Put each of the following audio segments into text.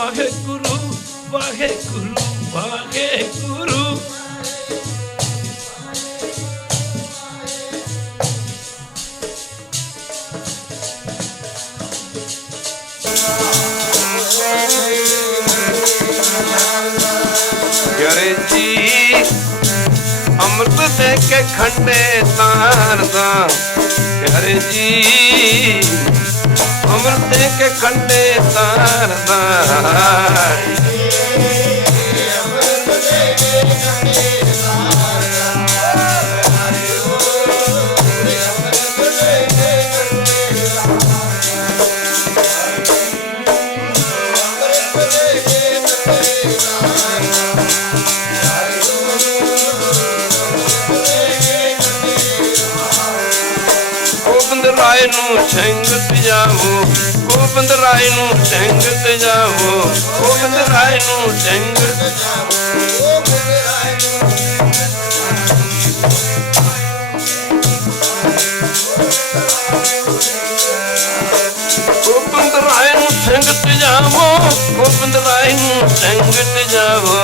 ਵਾਹਿਗੁਰੂ ਵਾਹਿਗੁਰੂ ਵਾਹਿਗੁਰੂ। ਪਿਆਰੇ ਜੀ ਅੰਮ੍ਰਿਤ ਦੇ ਕੇ ਖੰਡੇ ਤਾਰਦਾ, ਪਿਆਰੇ ਜੀ ਅੰਮ੍ਰਿਤ ਦੇ ਕੇ ਖੰਡੇ ਤਾਰਦਾ। ਗੋਬਿੰਦ ਰਾਏ ਨੂੰ ਸਿੰਘ ਜਾਵੋ, ਗੋਬਿੰਦ ਰਾਏ ਨੂੰ ਸਿੰਘ ਜਾਵੋ, ਗੋਬਿੰਦ ਰਾਏ ਨੂੰ ਸਿੰਘ ਗੋਬਿੰਦ ਰਾਏ ਨੂੰ ਸਿੰਘ ਜਾਵੋ, ਗੋਬਿੰਦ ਰਾਏ ਨੂੰ ਸਿੰਘ ਜਾਵੋ।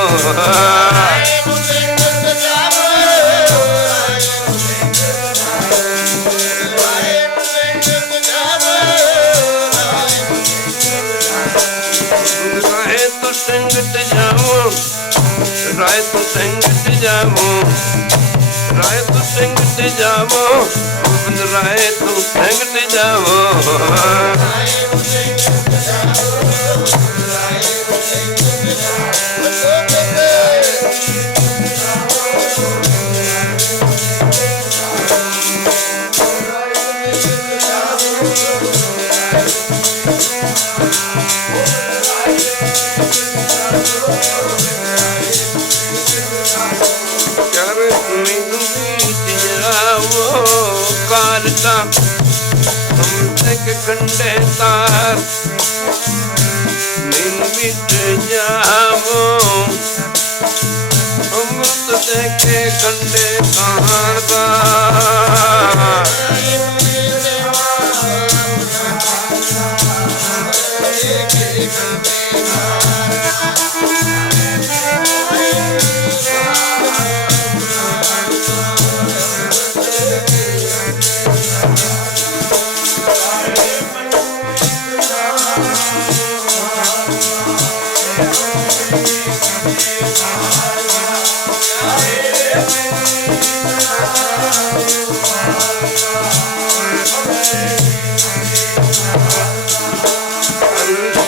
ਸੰਗਤ ਜਾਵੋ ਰਾਏ ਤੂੰ ਸੰਗਤ ਜਾਵੋ, ਰਾਏ ਤੂੰ ਸੰਗਤ ਜਾਵੋ, ਗੋਬਿੰਦ ਰਾਏ ਤੂੰ ਸੰਗਤ ਜਾਵੋ। ਕਾਲਕਾ ਅੰਮ੍ਰਿਤ ਕੇ ਕੰਡੇ ਤਾਰ, ਮੈਨੂੰ ਮਿਟ ਜਾਵੋ ਅੰਮ੍ਰਿਤ ਦੇ ਕੇ ਕੰਡੇ ਤਾਰ ਦਾ।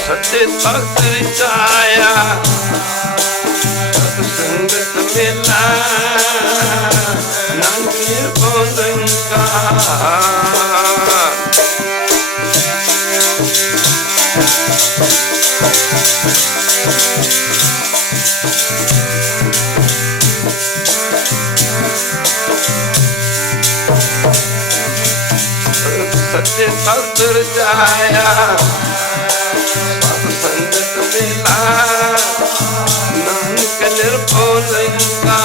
ਸੱਚੇ ਤਖਤ ਵਿੱਚ ਆਇਆ ਸੰਗਤ ਮੇਲਾ, ਨਾਨਕ ਬੋਲੰਕਾ ਸੱਚੇ ਤਖਤ ਵਿੱਚ ਆਇਆ ਸੰਗਤ ਮੇਲਾ, ਨਾਨਕ ਨਿਰਭਉਲੰਕਾ।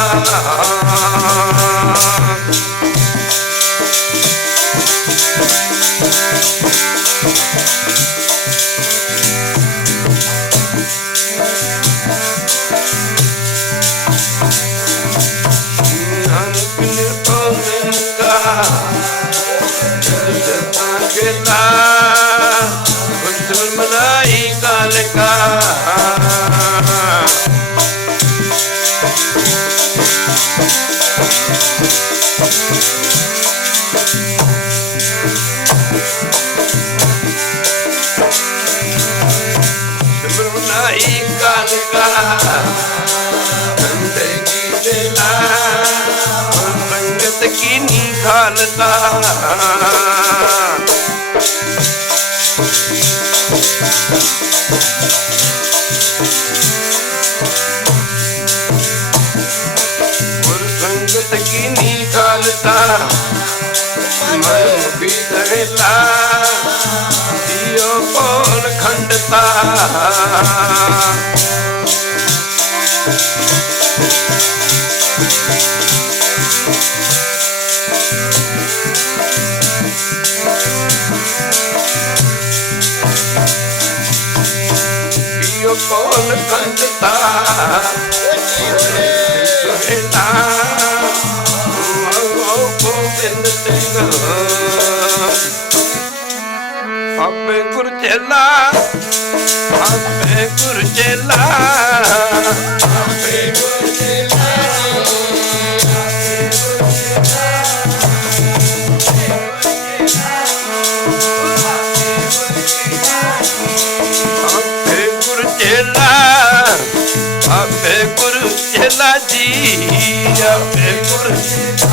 ਨਾਨਕ ਨਿਰਭਉਲੰਕਾ ਜਗਤਾਂ ਖੇਲਾ ਮਨਾਈ ਕਾਲਕਾ। ਮਨਾਈ ਕਾਲਕਾ ਕੰਡੇ ਕੀ ਦੇਲਾ, ਸੰਗਤ ਕੀ ਨੀ ਖਾਲਕਾ। ਗੁਰ ਸੰਗਤ ਕੀ ਨੀ ਖਾਲਸਾ, ਮਨ ਵੀ ਦਰਲਾ ਦਿਓ ਕੋਲ ਖੰਡਤਾ। यो कोल कंजता सुहेला गोविंद सिंह आपे गुरचेला आपे गुरचेला आपे गुरचेला आपे गुरचेला जी आपे गुरचेला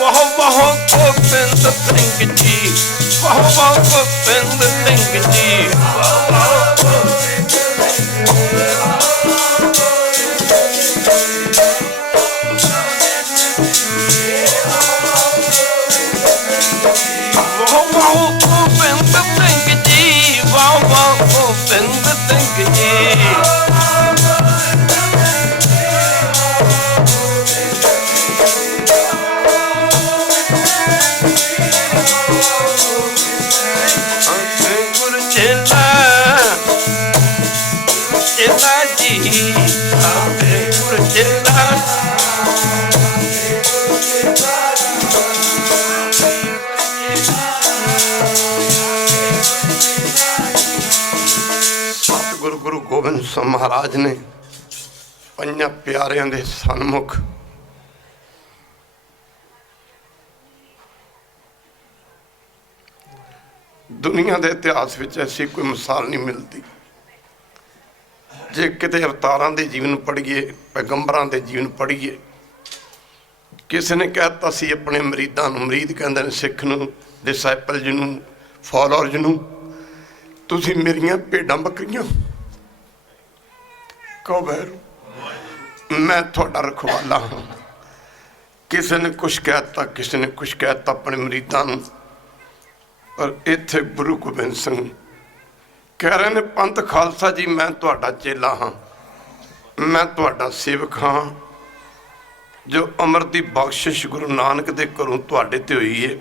वाह वाह गोबिंद सिंह जी वाह वाह गोबिंद सिंह जी वाह वाह गोबिंद सिंह जी वाह वाह गोबिंद सिंह जी गुरचेला गुरचेला जी आपे गुरचेला सतगुरु गुरु गोबिंद सिंह महाराज ने पंजां प्यारिਆਂ ਦੇ सन्मुख दुनिया के इतिहास में ऐसी कोई मिसाल नहीं मिलती। जे किते अवतारां दे जीवन पढ़िए पैगंबरां दे जीवन पढ़िए किसी ने कहता सी अपने मरीदां नूं मरीद कहंदे ने सिख नूं डिसाइपल जिन्हों फॉलोअर जिन्हों तुसीं मेरियां भेडां बकरियां कहो बैरो मैं तुहाडा रखवाला हाँ। किसी ने कुछ कहता किसी ने कुछ कहता अपने मरीदां नूं पर इत्थे गुरु गोबिंद सिंह कह रहे ने पंथ खालसा जी मैं तुहाडा चेला हाँ मैं तुहाडा सेवक हाँ जो अमर दी बख्शिश गुरु नानक दे घरों तुहाडे ते होई है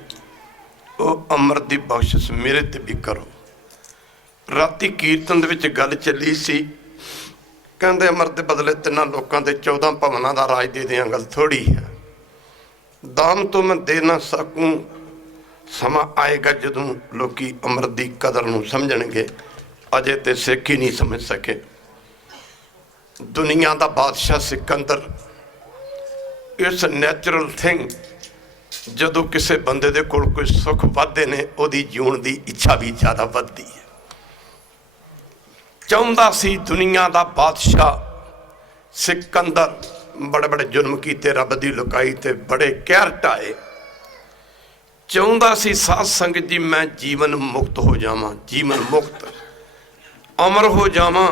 वो अमर दी बख्शिश मेरे ते भी करो। राती कीर्तन दे विच गल चली सी कहंदे अमर दे बदले तिन्हां लोकां दे 14 भवनां दा राज दे दियां गल थोड़ी है। दाम तो मैं दे ना सकूं समा आएगा जदों लोकी अमृत दी कदर नूं समझणगे अजे ते सिख ही नहीं समझ सके। दुनिया दा बादशाह सिकंदर इस नैचुरल थिंग जदों किसी बंदे दे कोल कोई सुख वधदे ने ओदी जीउण दी इच्छा भी ज़्यादा वधदी है। चाहुंदा सी दुनिया दा बादशाह सिकंदर बड़े बड़े जुल्म कीते रब दी लुकाई ते बड़े कहर ढाए। चाहुंदा सी साध संगत जी मैं जीवन मुक्त हो जावां जीवन मुक्त अमर हो जावां।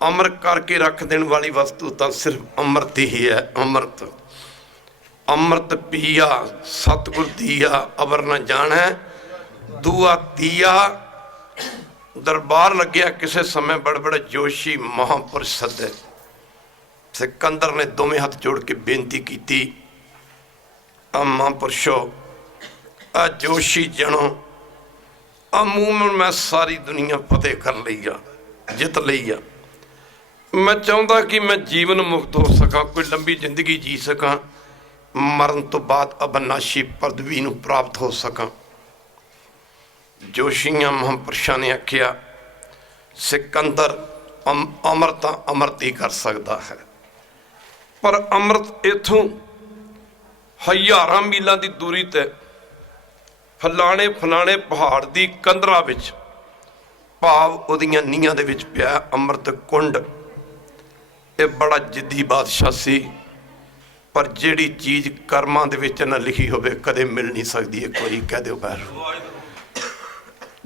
अमर करके रख देने वाली वस्तु तो सिर्फ अमृत ही है। अमृत अमृत पिया सतगुर दिया अबर न जाना दुआ दिया। दरबार लग्या किसी समय बड़े बड़े जोशी महापुरुष सदे सिकंदर ने दोवें हाथ जोड़ के बेनती की महापुरुषो आ जोशी जनो अमूमन मैं सारी दुनिया फतेह कर ली आ जित ली आ। मैं चाहता कि मैं जीवन मुक्त हो सका कोई लंबी जिंदगी जी सका मरण तो बाद अबनाशी पदवी नूं प्राप्त हो सका। जोशियां महापुरुषां ने आख्या सिकंदर अमृत अमृत ही कर सकता है पर अमृत इथों हज़ारां मीलों की दूरी ते फलाने फलाने पहाड़ की कंदरा विच भाव उहदियां नीहां दे विच पिया अमृत कुंड। ये बड़ा जिद्दी बादशाह सी पर जिहड़ी चीज़ कर्मां दे विच ना लिखी होवे कदे मिल नहीं सकती। एक बारी कह दिओ बैर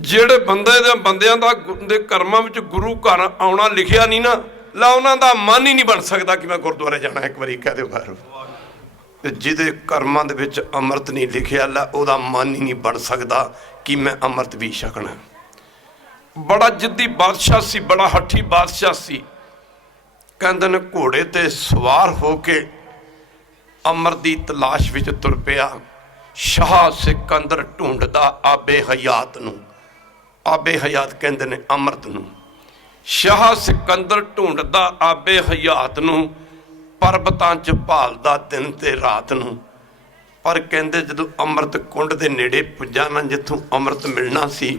जिहड़े बंदियां दे कर्मां विच गुरु घर आउणा लिखिया नहीं ना ला उन्हां दा मन ही नहीं बन सकता कि मैं गुरुद्वारे जाना। एक बारी कह दिओ बैर जिहदे कर्मां दे विच अमृत नहीं लिखिया ला उहदा मन ही नहीं बन सकता कि मैं अमृत भी छकना। बड़ा जिद्दी बादशाह सी बड़ा हठी बादशाह सी। कहंदे ने घोड़े ते सवार हो के ਅਮਰ ਦੀ ਤਲਾਸ਼ ਵਿੱਚ ਤੁਰ ਪਿਆ। ਸ਼ਾਹ ਸਿਕੰਦਰ ਢੂੰਡਦਾ ਆਬੇ ਹਯਾਤ ਨੂੰ। ਆਬੇ ਹਯਾਤ ਕਹਿੰਦੇ ਨੇ ਅੰਮ੍ਰਿਤ ਨੂੰ। ਸ਼ਾਹ ਸਿਕੰਦਰ ਢੂੰਡਦਾ ਆਬੇ ਹਯਾਤ ਨੂੰ, ਪਰਬਤਾਂ 'ਚ ਭਾਲਦਾ ਦਿਨ ਤੇ ਰਾਤ ਨੂੰ। ਪਰ ਕਹਿੰਦੇ ਜਦੋਂ ਅੰਮ੍ਰਿਤ ਕੁੰਡ ਦੇ ਨੇੜੇ ਪੁੱਜਾ ਨਾ, ਜਿੱਥੋਂ ਅੰਮ੍ਰਿਤ ਮਿਲਣਾ ਸੀ,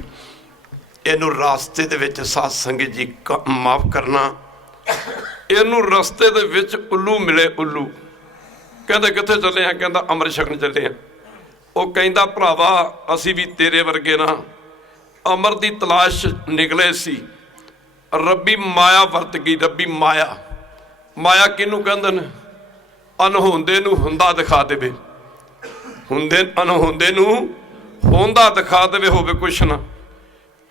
ਇਹਨੂੰ ਰਾਸਤੇ ਦੇ ਵਿੱਚ ਸਾਧ ਸੰਗਤ ਜੀ ਮਾਫ ਕਰਨਾ, ਇਹਨੂੰ ਰਸਤੇ ਦੇ ਵਿੱਚ ਉੱਲੂ ਮਿਲੇ। ਉੱਲੂ ਕਹਿੰਦੇ ਕਿੱਥੇ ਚੱਲੇ ਆ? ਕਹਿੰਦਾ ਅੰਮ੍ਰਿਤ ਛਕਣ ਚੱਲੇ ਆ। ਉਹ ਕਹਿੰਦਾ ਭਰਾਵਾ ਅਸੀਂ ਵੀ ਤੇਰੇ ਵਰਗੇ ਨਾ ਅੰਮ੍ਰਿਤ ਦੀ ਤਲਾਸ਼ ਨਿਕਲੇ ਸੀ। ਰੱਬੀ ਮਾਇਆ ਵਰਤ ਗਈ। ਰੱਬੀ ਮਾਇਆ, ਮਾਇਆ ਕਿਹਨੂੰ ਕਹਿੰਦੇ ਨੇ? ਅਨਹੋਂਦੇ ਨੂੰ ਹੁੰਦਾ ਦਿਖਾ ਦੇਵੇ। ਹੁੰਦੇ ਅਨਹੋਂਦੇ ਨੂੰ ਹੁੰਦਾ ਦਿਖਾ ਦੇਵੇ। ਹੋਵੇ ਕੁਛ ਨਾ,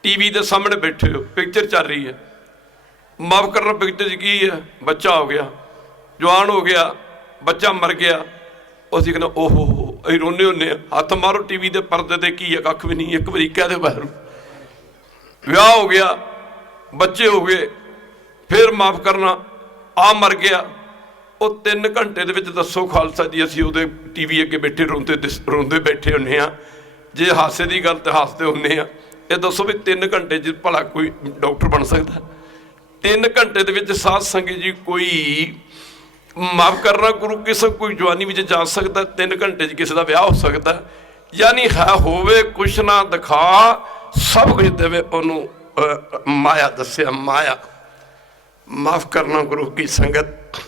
ਟੀਵੀ ਦੇ ਸਾਹਮਣੇ ਬੈਠੇ ਹੋ, ਪਿਕਚਰ ਚੱਲ ਰਹੀ ਹੈ, ਮਾਫ ਕਰਨਾ ਪਿਕਚਰ 'ਚ ਕੀ ਹੈ? ਬੱਚਾ ਹੋ ਗਿਆ, ਜਵਾਨ ਹੋ ਗਿਆ, ਬੱਚਾ ਮਰ ਗਿਆ। ਉਹ ਅਸੀਂ ਕਹਿੰਦੇ ਓਹੋ ਅਸੀਂ ਰੋਂਦੇ ਹੁੰਦੇ ਹਾਂ। ਹੱਥ ਮਾਰੋ ਟੀਵੀ ਦੇ ਪਰਦੇ ਤੇ, ਕੀ ਹੈ? ਕੱਖ ਵੀ ਨਹੀਂ। ਇੱਕ ਵਾਰੀ ਕਹਿ ਦੇ ਬਾਹਰ ਵਿਆਹ ਹੋ ਗਿਆ, ਬੱਚੇ ਹੋ ਗਏ, ਫਿਰ ਮਾਫ ਕਰਨਾ ਆ ਮਰ ਗਿਆ। ਉਹ 3 ਘੰਟੇ ਦੇ ਵਿੱਚ ਦੱਸੋ ਖਾਲਸਾ ਜੀ ਅਸੀਂ ਉਹਦੇ ਟੀਵੀ ਅੱਗੇ ਬੈਠੇ ਰੋਂਦੇ ਬੈਠੇ ਹੁੰਦੇ ਹਾਂ। ਜੇ ਹਾਸੇ ਦੀ ਗੱਲ ਤੇ ਹੱਸਦੇ ਹੁੰਦੇ ਹਾਂ। ਇਹ ਦੱਸੋ ਵੀ 3 ਘੰਟੇ 'ਚ ਭਲਾ ਕੋਈ ਡਾਕਟਰ ਬਣ ਸਕਦਾ? 3 ਘੰਟੇ ਦੇ ਵਿੱਚ ਸਾਧ ਸੰਗਤ ਜੀ ਕੋਈ ਮਾਫ ਕਰਨਾ ਗੁਰੂ ਕਿਸੇ ਕੋਈ ਜਵਾਨੀ ਵਿੱਚ ਜਾ ਸਕਦਾ? 3 ਘੰਟੇ 'ਚ ਕਿਸੇ ਦਾ ਵਿਆਹ ਹੋ ਸਕਦਾ? ਯਾਨੀ ਹੈ ਹੋਵੇ ਕੁਛ ਨਾ ਦਿਖਾ, ਸਭ ਕੁਝ ਦੇਵੇ ਉਹਨੂੰ ਮਾਇਆ ਦੱਸਿਆ। ਮਾਇਆ ਮਾਫ ਕਰਨਾ ਗੁਰੂ ਕੀ ਸੰਗਤ।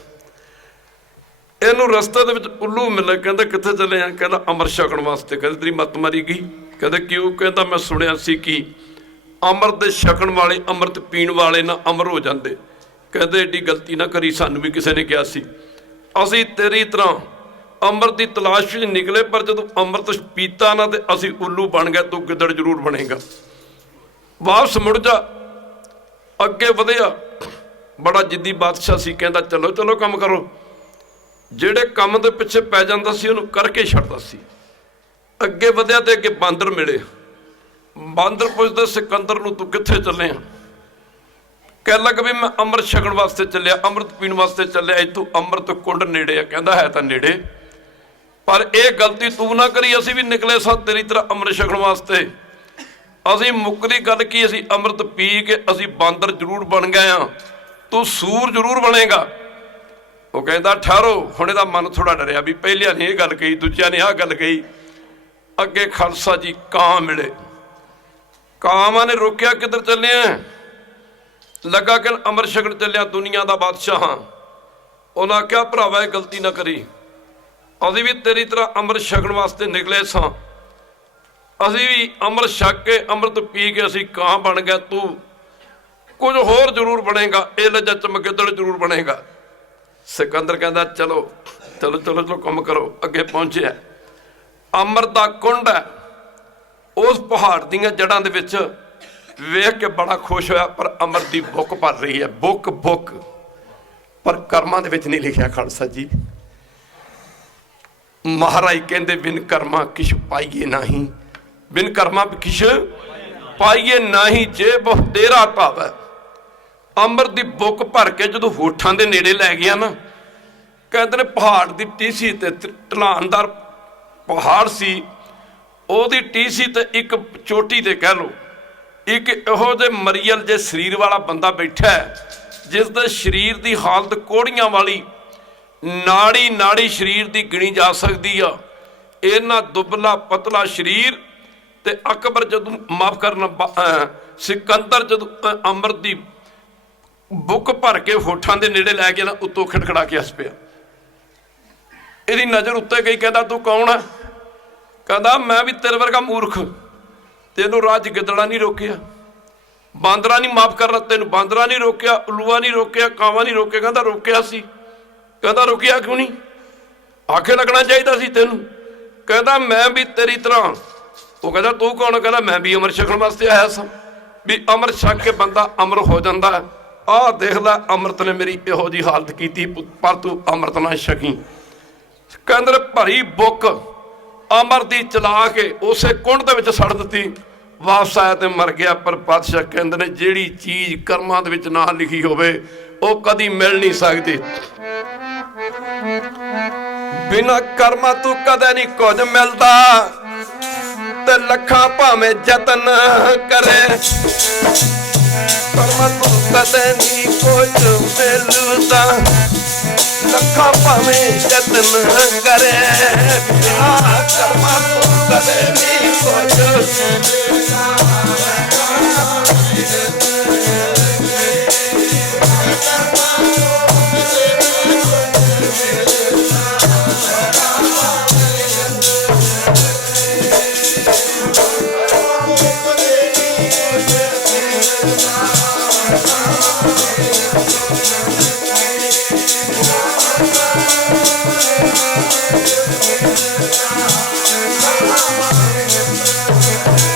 ਇਹਨੂੰ ਰਸਤੇ ਦੇ ਵਿੱਚ ਉੱਲੂ ਮਿਲੇ। ਕਹਿੰਦਾ ਕਿੱਥੇ ਚੱਲੇ ਆ? ਕਹਿੰਦਾ ਅੰਮ੍ਰਿਤ ਛਕਣ ਵਾਸਤੇ। ਕਹਿੰਦਾ ਤੇਰੀ ਮੱਤ ਮਾਰੀ ਗਈ? ਕਹਿੰਦਾ ਕਿਉਂ? ਕਹਿੰਦਾ ਮੈਂ ਸੁਣਿਆ ਸੀ ਕਿ ਅੰਮ੍ਰਿਤ ਦੇ ਛਕਣ ਵਾਲੇ, ਅੰਮ੍ਰਿਤ ਪੀਣ ਵਾਲੇ ਨਾ ਅਮਰ ਹੋ ਜਾਂਦੇ। ਕਹਿੰਦੇ ਏਡੀ ਗਲਤੀ ਨਾ ਕਰੀ, ਸਾਨੂੰ ਵੀ ਕਿਸੇ ਨੇ ਕਿਹਾ ਸੀ। ਅਸੀਂ ਤੇਰੀ ਤਰ੍ਹਾਂ ਅੰਮ੍ਰਿਤ ਦੀ ਤਲਾਸ਼ ਵਿੱਚ ਨਿਕਲੇ, ਪਰ ਜਦੋਂ ਅੰਮ੍ਰਿਤ ਪੀਤਾ ਨਾ ਤੇ ਅਸੀਂ ਉੱਲੂ ਬਣ ਗਏ। ਤੂੰ ਗਿੱਦੜ ਜ਼ਰੂਰ ਬਣੇਗਾ। ਵਾਪਸ ਮੁੜ ਜਾ, ਅੱਗੇ ਵਧਿਆ। ਬੜਾ ਜਿੱਦੀ ਬਾਦਸ਼ਾਹ ਸੀ। ਕਹਿੰਦਾ ਚਲੋ ਚਲੋ ਕੰਮ ਕਰੋ। ਜਿਹੜੇ ਕੰਮ ਦੇ ਪਿੱਛੇ ਪੈ ਜਾਂਦਾ ਸੀ ਉਹਨੂੰ ਕਰਕੇ ਛੱਡਦਾ ਸੀ। ਅੱਗੇ ਵਧਿਆ ਤੇ ਅੱਗੇ ਬਾਂਦਰ ਮਿਲੇ। ਬਾਂਦਰ ਪੁੱਛਦੇ ਸਿਕੰਦਰ ਨੂੰ ਤੂੰ ਕਿੱਥੇ ਚੱਲੇ ਆ? ਕਹਿਣ ਲੱਗ ਵੀ ਮੈਂ ਅੰਮ੍ਰਿਤ ਛਕਣ ਵਾਸਤੇ ਚੱਲਿਆ, ਅੰਮ੍ਰਿਤ ਪੀਣ ਵਾਸਤੇ ਚੱਲਿਆ। ਇੱਥੋਂ ਅੰਮ੍ਰਿਤ ਕੁੰਡ ਨੇੜੇ ਆ। ਕਹਿੰਦਾ ਹੈ ਤਾਂ ਨੇੜੇ, ਪਰ ਇਹ ਗਲਤੀ ਤੂੰ ਨਾ ਕਰੀ। ਅਸੀਂ ਵੀ ਨਿਕਲੇ ਸਾਂ ਤੇਰੀ ਤਰ੍ਹਾਂ ਅੰਮ੍ਰਿਤ ਛਕਣ ਵਾਸਤੇ। ਅਸੀਂ ਮੁੱਕਦੀ ਗੱਲ ਕੀ, ਅਸੀਂ ਅੰਮ੍ਰਿਤ ਪੀ ਕੇ ਅਸੀਂ ਬਾਂਦਰ ਜ਼ਰੂਰ ਬਣ ਗਏ ਆ, ਤੂੰ ਸੂਰ ਜ਼ਰੂਰ ਬਣੇਗਾ। ਉਹ ਕਹਿੰਦਾ ਠਹਿਰੋ, ਹੁਣ ਇਹਦਾ ਮਨ ਥੋੜਾ ਡਰਿਆ ਵੀ ਪਹਿਲਿਆਂ ਨੇ ਇਹ ਗੱਲ ਕਹੀ, ਦੂਜਿਆਂ ਨੇ ਆਹ ਗੱਲ ਕਹੀ। ਅੱਗੇ ਖਾਲਸਾ ਜੀ ਕਾਂ ਮਿਲੇ। ਕਾਵਾਂ ਨੇ ਰੋਕਿਆ ਕਿੱਧਰ ਚੱਲੇ ਆ? ਲੱਗਾ ਕਿ ਅੰਮ੍ਰਿਤ ਛਕਣ ਚੱਲਿਆ, ਦੁਨੀਆ ਦਾ ਬਾਦਸ਼ਾਹ ਹਾਂ। ਉਹਨਾਂ ਆਖਿਆ ਭਰਾਵਾ ਇਹ ਗਲਤੀ ਨਾ ਕਰੀ, ਅਸੀਂ ਵੀ ਤੇਰੀ ਤਰ੍ਹਾਂ ਅੰਮ੍ਰਿਤ ਛਕਣ ਵਾਸਤੇ ਨਿਕਲੇ ਸਾਂ। ਅਸੀਂ ਵੀ ਅੰਮ੍ਰਿਤ ਛਕ ਕੇ ਅੰਮ੍ਰਿਤ ਪੀ ਕੇ ਅਸੀਂ ਕਾਂ ਬਣ ਗਏ, ਤੂੰ ਕੁਝ ਹੋਰ ਜ਼ਰੂਰ ਬਣੇਗਾ। ਇਹ ਲੱਜਾ ਚਮਗਿੱਦੜ ਜ਼ਰੂਰ ਬਣੇਗਾ। ਸਿਕੰਦਰ ਕਹਿੰਦਾ ਚਲੋ ਚਲੋ ਚਲੋ ਚਲੋ ਕੰਮ ਕਰੋ। ਅੱਗੇ ਪਹੁੰਚਿਆ, ਅੰਮ੍ਰਿਤ ਦਾ ਕੁੰਡ ਹੈ। ਉਸ ਪਹਾੜ ਦੀਆਂ ਜੜ੍ਹਾਂ ਦੇ ਵਿੱਚ ਵੇਖ ਕੇ ਬੜਾ ਖੁਸ਼ ਹੋਇਆ। ਪਰ ਅੰਮ੍ਰਿਤ ਦੀ ਬੁੱਕ ਭਰ ਰਹੀ ਹੈ, ਬੁੱਕ ਬੁੱਕ, ਪਰ ਕਰਮਾਂ ਦੇ ਵਿੱਚ ਨਹੀਂ ਲਿਖਿਆ ਖਾਲਸਾ ਜੀ। ਮਹਾਰਾਜ ਕਹਿੰਦੇ ਬਿਨ ਕਰਮਾ ਕਿਛ ਪਾਈਏ ਨਹੀਂ, ਬਿਨ ਕਰਮਾ ਕਿਛ ਪਾਈਏ ਨਹੀਂ, ਜੇ ਬਹੁ ਤੇਰਾ ਭਾਵੈ। ਅੰਮ੍ਰਿਤ ਦੀ ਬੁੱਕ ਭਰ ਕੇ ਜਦੋਂ ਹੋਠਾਂ ਦੇ ਨੇੜੇ ਲੈ ਗਿਆ ਨਾ, ਕਹਿੰਦੇ ਨੇ ਪਹਾੜ ਦੀ ਟੀਸੀ ਤੇ ਢਲਾਨਦਾਰ ਪਹਾੜ ਸੀ, ਉਹਦੀ ਟੀਸੀ ਤੇ ਇੱਕ ਚੋਟੀ ਤੇ ਕਹਿ ਲਓ ਇੱਕ ਇਹੋ ਜਿਹੇ ਮਰੀਅਲ ਜੇ ਸਰੀਰ ਵਾਲਾ ਬੰਦਾ ਬੈਠਾ ਹੈ, ਜਿਸ ਦੇ ਸਰੀਰ ਦੀ ਹਾਲਤ ਕੋੜੀਆਂ ਵਾਲੀ, ਨਾੜੀ ਨਾੜੀ ਸਰੀਰ ਦੀ ਗਿਣੀ ਜਾ ਸਕਦੀ ਆ। ਇਹਨਾਂ ਦੁਬਲਾ ਪਤਲਾ ਸਰੀਰ ਤੇ ਅਕਬਰ ਜਦੋਂ ਮਾਫ ਕਰਨਾ ਸਿਕੰਦਰ ਜਦੋਂ ਅੰਮ੍ਰਿਤ ਦੀ ਬੁੱਕ ਭਰ ਕੇ ਹੋਠਾਂ ਦੇ ਨੇੜੇ ਲੈ ਕੇ ਨਾ ਉੱਤੋਂ ਖੜਖੜਾ ਕੇ ਹੱਸ ਪਿਆ। ਇਹਦੀ ਨਜ਼ਰ ਉੱਤੇ ਗਈ। ਕਹਿੰਦਾ ਤੂੰ ਕੌਣ ਹੈ? ਕਹਿੰਦਾ ਮੈਂ ਵੀ ਤੇਰੇ ਵਰਗਾ ਮੂਰਖ, ਤੈਨੂੰ ਰਾਜ ਗਿੱਦੜਾ ਨਹੀਂ ਰੋਕਿਆ, ਬਾਂਦਰਾ ਨਹੀਂ ਮਾਫ ਕਰਨਾ, ਤੈਨੂੰ ਬਾਂਦਰਾ ਨਹੀਂ ਰੋਕਿਆ, ਉੱਲੂਆ ਨਹੀਂ ਰੋਕਿਆ, ਕਾਵਾਂ ਨਹੀਂ ਰੋਕਿਆ। ਕਹਿੰਦਾ ਰੋਕਿਆ ਸੀ। ਕਹਿੰਦਾ ਰੁਕਿਆ ਕਿਉਂ ਨਹੀਂ? ਆਖੇ ਲੱਗਣਾ ਚਾਹੀਦਾ ਸੀ ਤੈਨੂੰ। ਕਹਿੰਦਾ ਮੈਂ ਵੀ ਤੇਰੀ ਤਰ੍ਹਾਂ। ਉਹ ਕਹਿੰਦਾ ਤੂੰ ਕੌਣ? ਕਹਿੰਦਾ ਮੈਂ ਵੀ ਅੰਮ੍ਰਿਤ ਛਕਣ ਵਾਸਤੇ ਆਇਆ ਸਾਂ, ਵੀ ਅੰਮ੍ਰਿਤ ਛਕ ਕੇ ਬੰਦਾ ਅਮਰ ਹੋ ਜਾਂਦਾ। ਆਹ ਦੇਖ ਲੈ ਅੰਮ੍ਰਿਤ ਨੇ ਮੇਰੀ ਇਹੋ ਜਿਹੀ ਹਾਲਤ ਕੀਤੀ, ਪਰ ਤੂੰ ਅੰਮ੍ਰਿਤ ਨਾ ਛਕੀ। ਕਹਿੰਦੇ ਭਰੀ ਬੁੱਕ ਅਮਰ ਦੀ ਚਲਾ ਕੇ ਉਸੇ ਕੁੰਡ ਦੇ ਵਿੱਚ ਸੜ ਦਿੱਤੀ। ਵਾਪਸ ਆਇਆ ਤੇ ਮਰ ਗਿਆ। ਪਰ ਪਾਤਸ਼ਾਹ ਕਹਿੰਦੇ ਨੇ ਜਿਹੜੀ ਚੀਜ਼ ਕਰਮਾਂ ਦੇ ਵਿੱਚ ਨਾ ਲਿਖੀ ਹੋਵੇ ਉਹ ਕਦੀ ਮਿਲ ਨਹੀਂ ਸਕਦੀ। बिना कर्मा तू कदे नहीं कुछ मिलता ते लखा भावें जतन करे कर्मा तू कदे नहीं कुछ मिलता लखा भावें जतन करे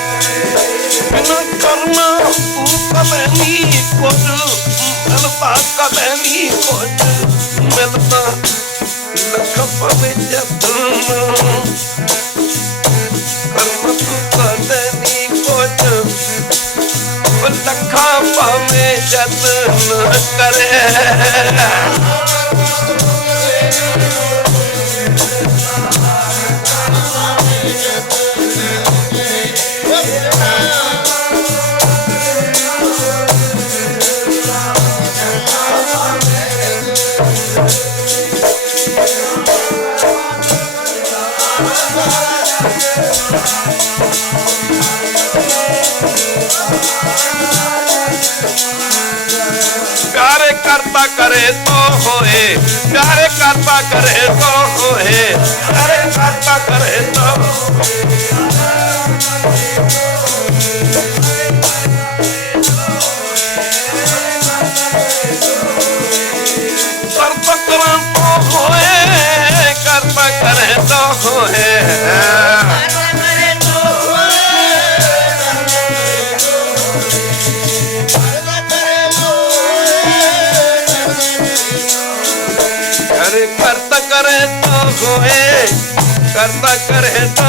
बिना कर्मा तू कदे नहीं कुछ मिलता लख पवे जतन कर्म तू कदे नहीं कुछ लखा पवे जतन करे प्यारे करता करे तो होए प्यारे करता करे तो होए प्यारे करता करे तो करता करा तो होए करता करे तो होए करता करे तो होए करता करे तो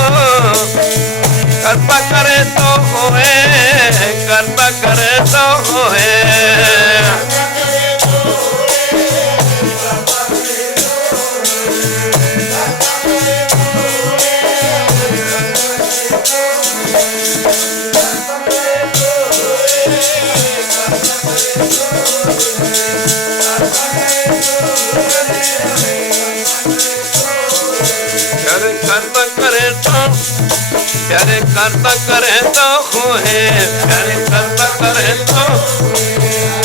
करता करे तो होए करता करे तो होए करता करे तो प्यारे करता करे तो होए प्यारे करता करे तो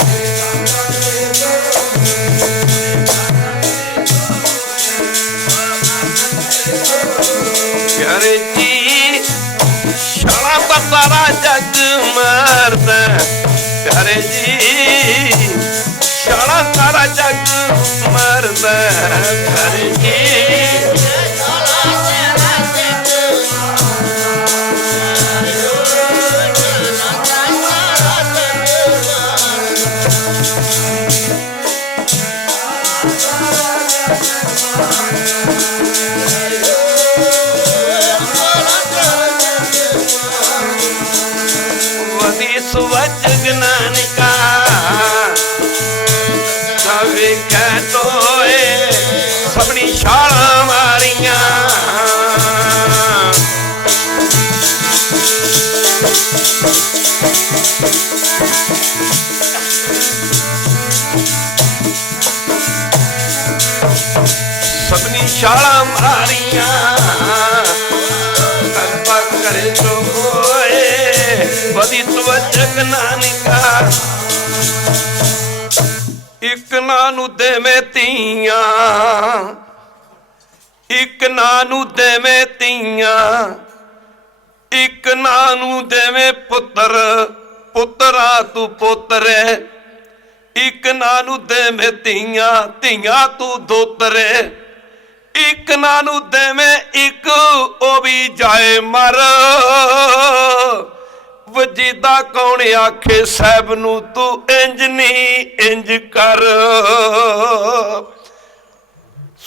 प्यारे जी शाला तो सारा जग मरदा प्यारे जी शाला सारा जग मरदा प्यारे जी सुवज ज्ञानिका सभी कहतो सबनी शाला मारिया सबनी शाला मारिया कृपा करे तो होए बदी तवज्जो नानिका एक नानू देवे तियां एक नानू देवे तियां एक नानू देवे पुत्र पुत्रा तू पोतरे एक नानू देवे तियां तियां तू दोतरे एक नानू देवे एक ओ भी जाए मर वजीदा कौन आखे साहब नू तू इंज नहीं इंज कर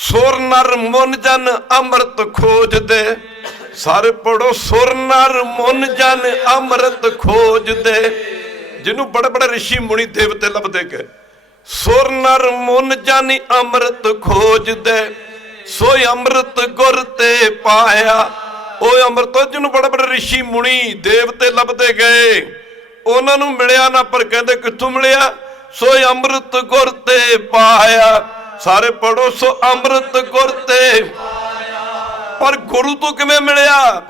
सुर नर मुन जन अमृत खोज दे सारे पढ़ो सुर नर मुन जन अमृत खोज दे जिन्हों बड़े बड़े ऋषि मुनि देवते लभदे के सुर नर मुन जन अमृत खोज दे सोई अमृत गुर ते पाया। ਉਹ ਅੰਮ੍ਰਿਤ ਜਿਹਨੂੰ ਬੜੇ ਬੜੇ ਰਿਸ਼ੀ ਮੁਨੀ ਦੇਵਤੇ ਲੱਭਦੇ ਗਏ, ਉਹਨਾਂ ਨੂੰ ਮਿਲਿਆ ਨਾ, ਪਰ ਕਹਿੰਦੇ ਕਿੱਥੋਂ ਮਿਲਿਆ? ਸੋਈ ਅੰਮ੍ਰਿਤ ਗੁਰ ਤੇ ਪਾਇਆ। ਸਾਰੇ ਪੜੋ, ਸੋ ਅੰਮ੍ਰਿਤ ਗੁਰ ਤੇ ਪਾਇਆ। ਪਰ ਗੁਰੂ ਤੋਂ ਕਿਵੇਂ ਮਿਲਿਆ?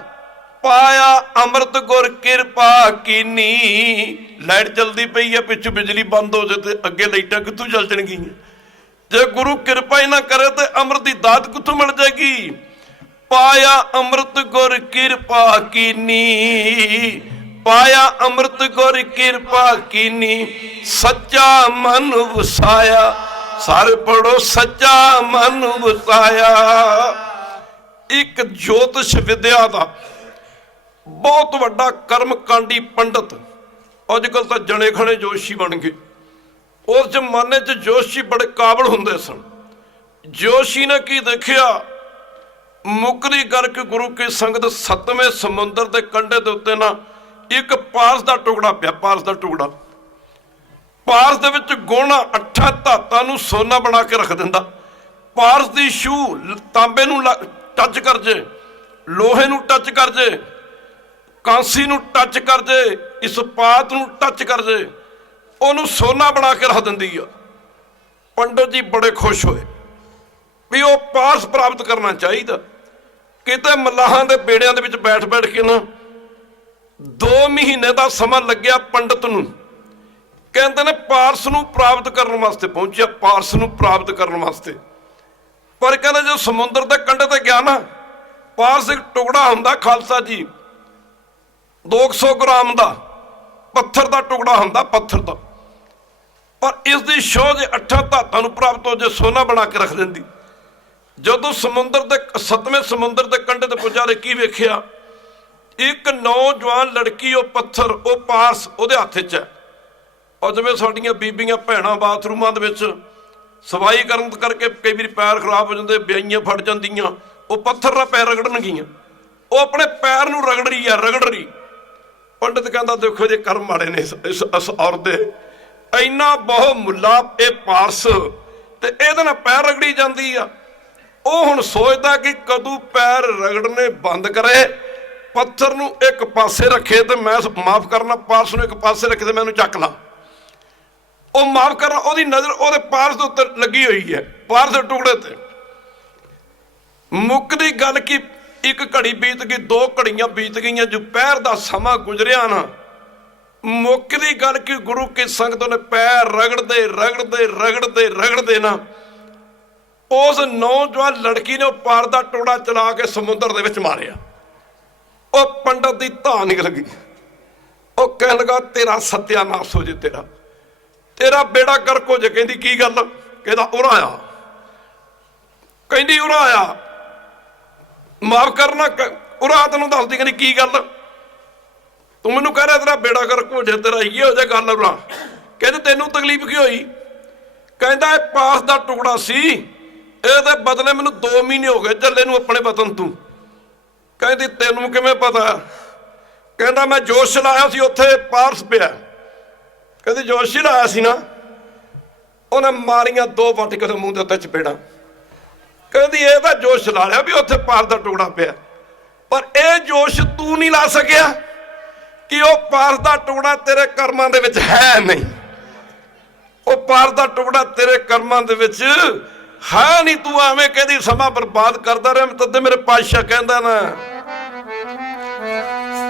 ਪਾਇਆ ਅੰਮ੍ਰਿਤ ਗੁਰ ਕਿਰਪਾ ਕੀਨੀ। ਲਾਈਟ ਚਲਦੀ ਪਈ ਹੈ, ਪਿੱਛੋਂ ਬਿਜਲੀ ਬੰਦ ਹੋ ਜਾਏ ਤੇ ਅੱਗੇ ਲਾਈਟਾਂ ਕਿੱਥੋਂ ਚੱਲ ਜਾਣਗੀਆਂ? ਜੇ ਗੁਰੂ ਕਿਰਪਾ ਹੀ ਨਾ ਕਰੇ ਤੇ ਅੰਮ੍ਰਿਤ ਦੀ ਦਾਤ ਕਿੱਥੋਂ ਮਿਲ ਜਾਏਗੀ? पाया अमृत गुर कृपा कीनी, पाया अमृत गुर कृपा कीनी, सच्चा मन वसाया। सारे पढ़ो, सच्चा मन वसाया। एक ज्योतिष विद्या का बहुत वड्डा कर्मकांडी पंडित, अजकल तो जने खने जोशी बन गए। उस जमाने च जोशी बड़े काबिल हुंदे सन। जोशी ने की देखिया, मुकरी करके गुरु की संगत सतवें समुद्र के कंढे के उत्ते ना एक पारस का टुकड़ा पिया। पारस का टुकड़ा, पारस दे विच गोना 8 धातां नूं सोना बना के रख दिंदा। पारस की छूह तांबे नूं टच कर जे, लोहे नूं टच कर जे, कांसी नूं टच कर जे, इस्पात नूं टच कर जे, उहनूं सोना बना के रख दिंदी आ। पंडित जी बड़े खुश होए भी वो पारस प्राप्त करना चाहिए। किते मलाहां दे बेड़ियां दे विच बैठ बैठ के ना 2 महीने का समा लग्या पंडित नूं। कहंदे ने पारस नूं प्राप्त करने वास्ते पहुंचिया, पारस नूं प्राप्त करने वास्ते। पर कहंदे जो समुद्र के कंढे ते गया ना, पारस एक टुकड़ा हुंदा खालसा जी 200 ग्राम का पत्थर का टुकड़ा हुंदा, पत्थर का। पर इसकी शोध 8 धातां नूं प्राप्त हो जाए, सोना बना के रख दिंदी। जदों समुद्र के 7वें समुद्र के कंढे ते पुजा ने की वेखिया, एक नौजवान लड़की, वो पत्थर, वो पारस उहदे हत्थ च है। और जिवें साडीआं बीबियां भैणां बाथरूमां दे विच सफाई करन करके कई बार पैर खराब हो जाते, ब्याइयां फट जांदियां, वो पत्थर दा पैर रगड़नगियां, वो अपने पैर नूं रगड़ रही है, रगड़ रही। पंडित कहंदा देखो जे कर्म माड़े ने इस औरत दे, इन्ना बहुत मुल्ला ये पारस ते इहदे नाल पैर रगड़ी जांदी आ। ਉਹ ਹੁਣ सोचता कि कदों पैर रगड़ने बंद करे, पत्थर नूं एक पासे रखे तो मैं माफ़ करना, पारस नूं एक पासे रखे तो मैं उहनूं चक ला। वो माफ़ करना, ਉਹਦੀ नज़र ਉਹਦੇ पारस के उत्ते लगी हुई है, पारस के टुकड़े ते। मुक्कदी गल कि एक घड़ी बीत गई, 2 घड़ियां बीत गई, जो पैर का समा गुजरिया ना, मुक्कदी गल कि गुरु की संगत ने पैर रगड़ते रगड़ते रगड़ते रगड़ते ना उस नौजवान लड़की ने पार का टुकड़ा चला के समुद्र के मारिया। वो पंडित की धान निकल गई। वो कह लगा तेरा सत्यानाश हो जे, तेरा तेरा बेड़ा गर्क हो जे। कहती की गल? कहता उरा आया। कहती उरा आया, माफ करना, उरा तेन दस दी। कहती की गल? तू मैनू कह रहा तेरा बेड़ा गर्क हो जाए, तेरा ये हो जाए गल उरा। कहते तेनों तकलीफ की हुई? कहता पास का टुकड़ा सी, ਇਹਦੇ ਬਦਲੇ ਮੈਨੂੰ 2 ਮਹੀਨੇ ਹੋ ਗਏ ਚੱਲੇ ਨੂੰ ਆਪਣੇ ਵਤਨ ਤੋਂ। ਕਹਿੰਦੀ ਤੈਨੂੰ ਕਿਵੇਂ ਪਤਾ? ਕਹਿੰਦਾ ਮੈਂ ਜੋਸ਼ ਲਾਇਆ ਸੀ, ਉੱਥੇ ਪਾਰਸ ਪਿਆ। ਕਹਿੰਦੀ ਜੋਸ਼ ਹੀ ਲਾਇਆ ਸੀ ਨਾ? ਉਹਨੇ ਮਾਰੀਆਂ 2 ਵੱਟ ਕੇ ਮੂੰਹ ਦੇ ਉੱਤੇ ਚਪੇੜਾਂ। ਕਹਿੰਦੀ ਇਹ ਤਾਂ ਜੋਸ਼ ਲਾ ਲਿਆ ਵੀ ਉੱਥੇ ਪਾਰ ਦਾ ਟੁਕੜਾ ਪਿਆ, ਪਰ ਇਹ ਜੋਸ਼ ਤੂੰ ਨਹੀਂ ਲਾ ਸਕਿਆ ਕਿ ਉਹ ਪਾਰ ਦਾ ਟੁਕੜਾ ਤੇਰੇ ਕਰਮਾਂ ਦੇ ਵਿੱਚ ਹੈ ਨਹੀਂ। ਉਹ ਪਾਰ ਦਾ ਟੁਕੜਾ ਤੇਰੇ ਕਰਮਾਂ ਦੇ ਵਿੱਚ है नहीं। तू एवें कहती समा बर्बाद करता रहा। तद मेरे पातशाह कहता ना,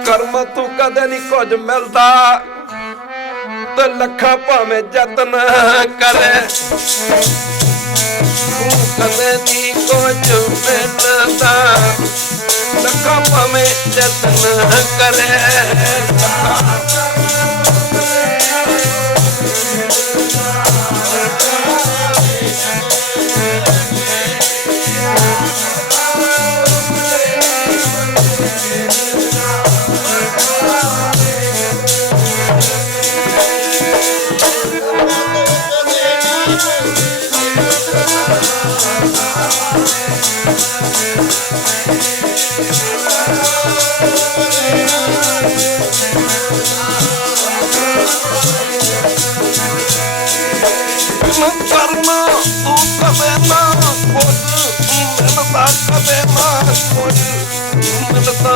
कर्म तू कदे नहीं कुछ मिलता, तो लखा भावें जतन करे, तू कदे नहीं कुछ मिलता, लखा भावें जतन करे। करना तू कदे ना कुछ ਮਿਲਦਾ ਕਦੇ ਨਾ ਕੁਝ ਮਿਲਦਾ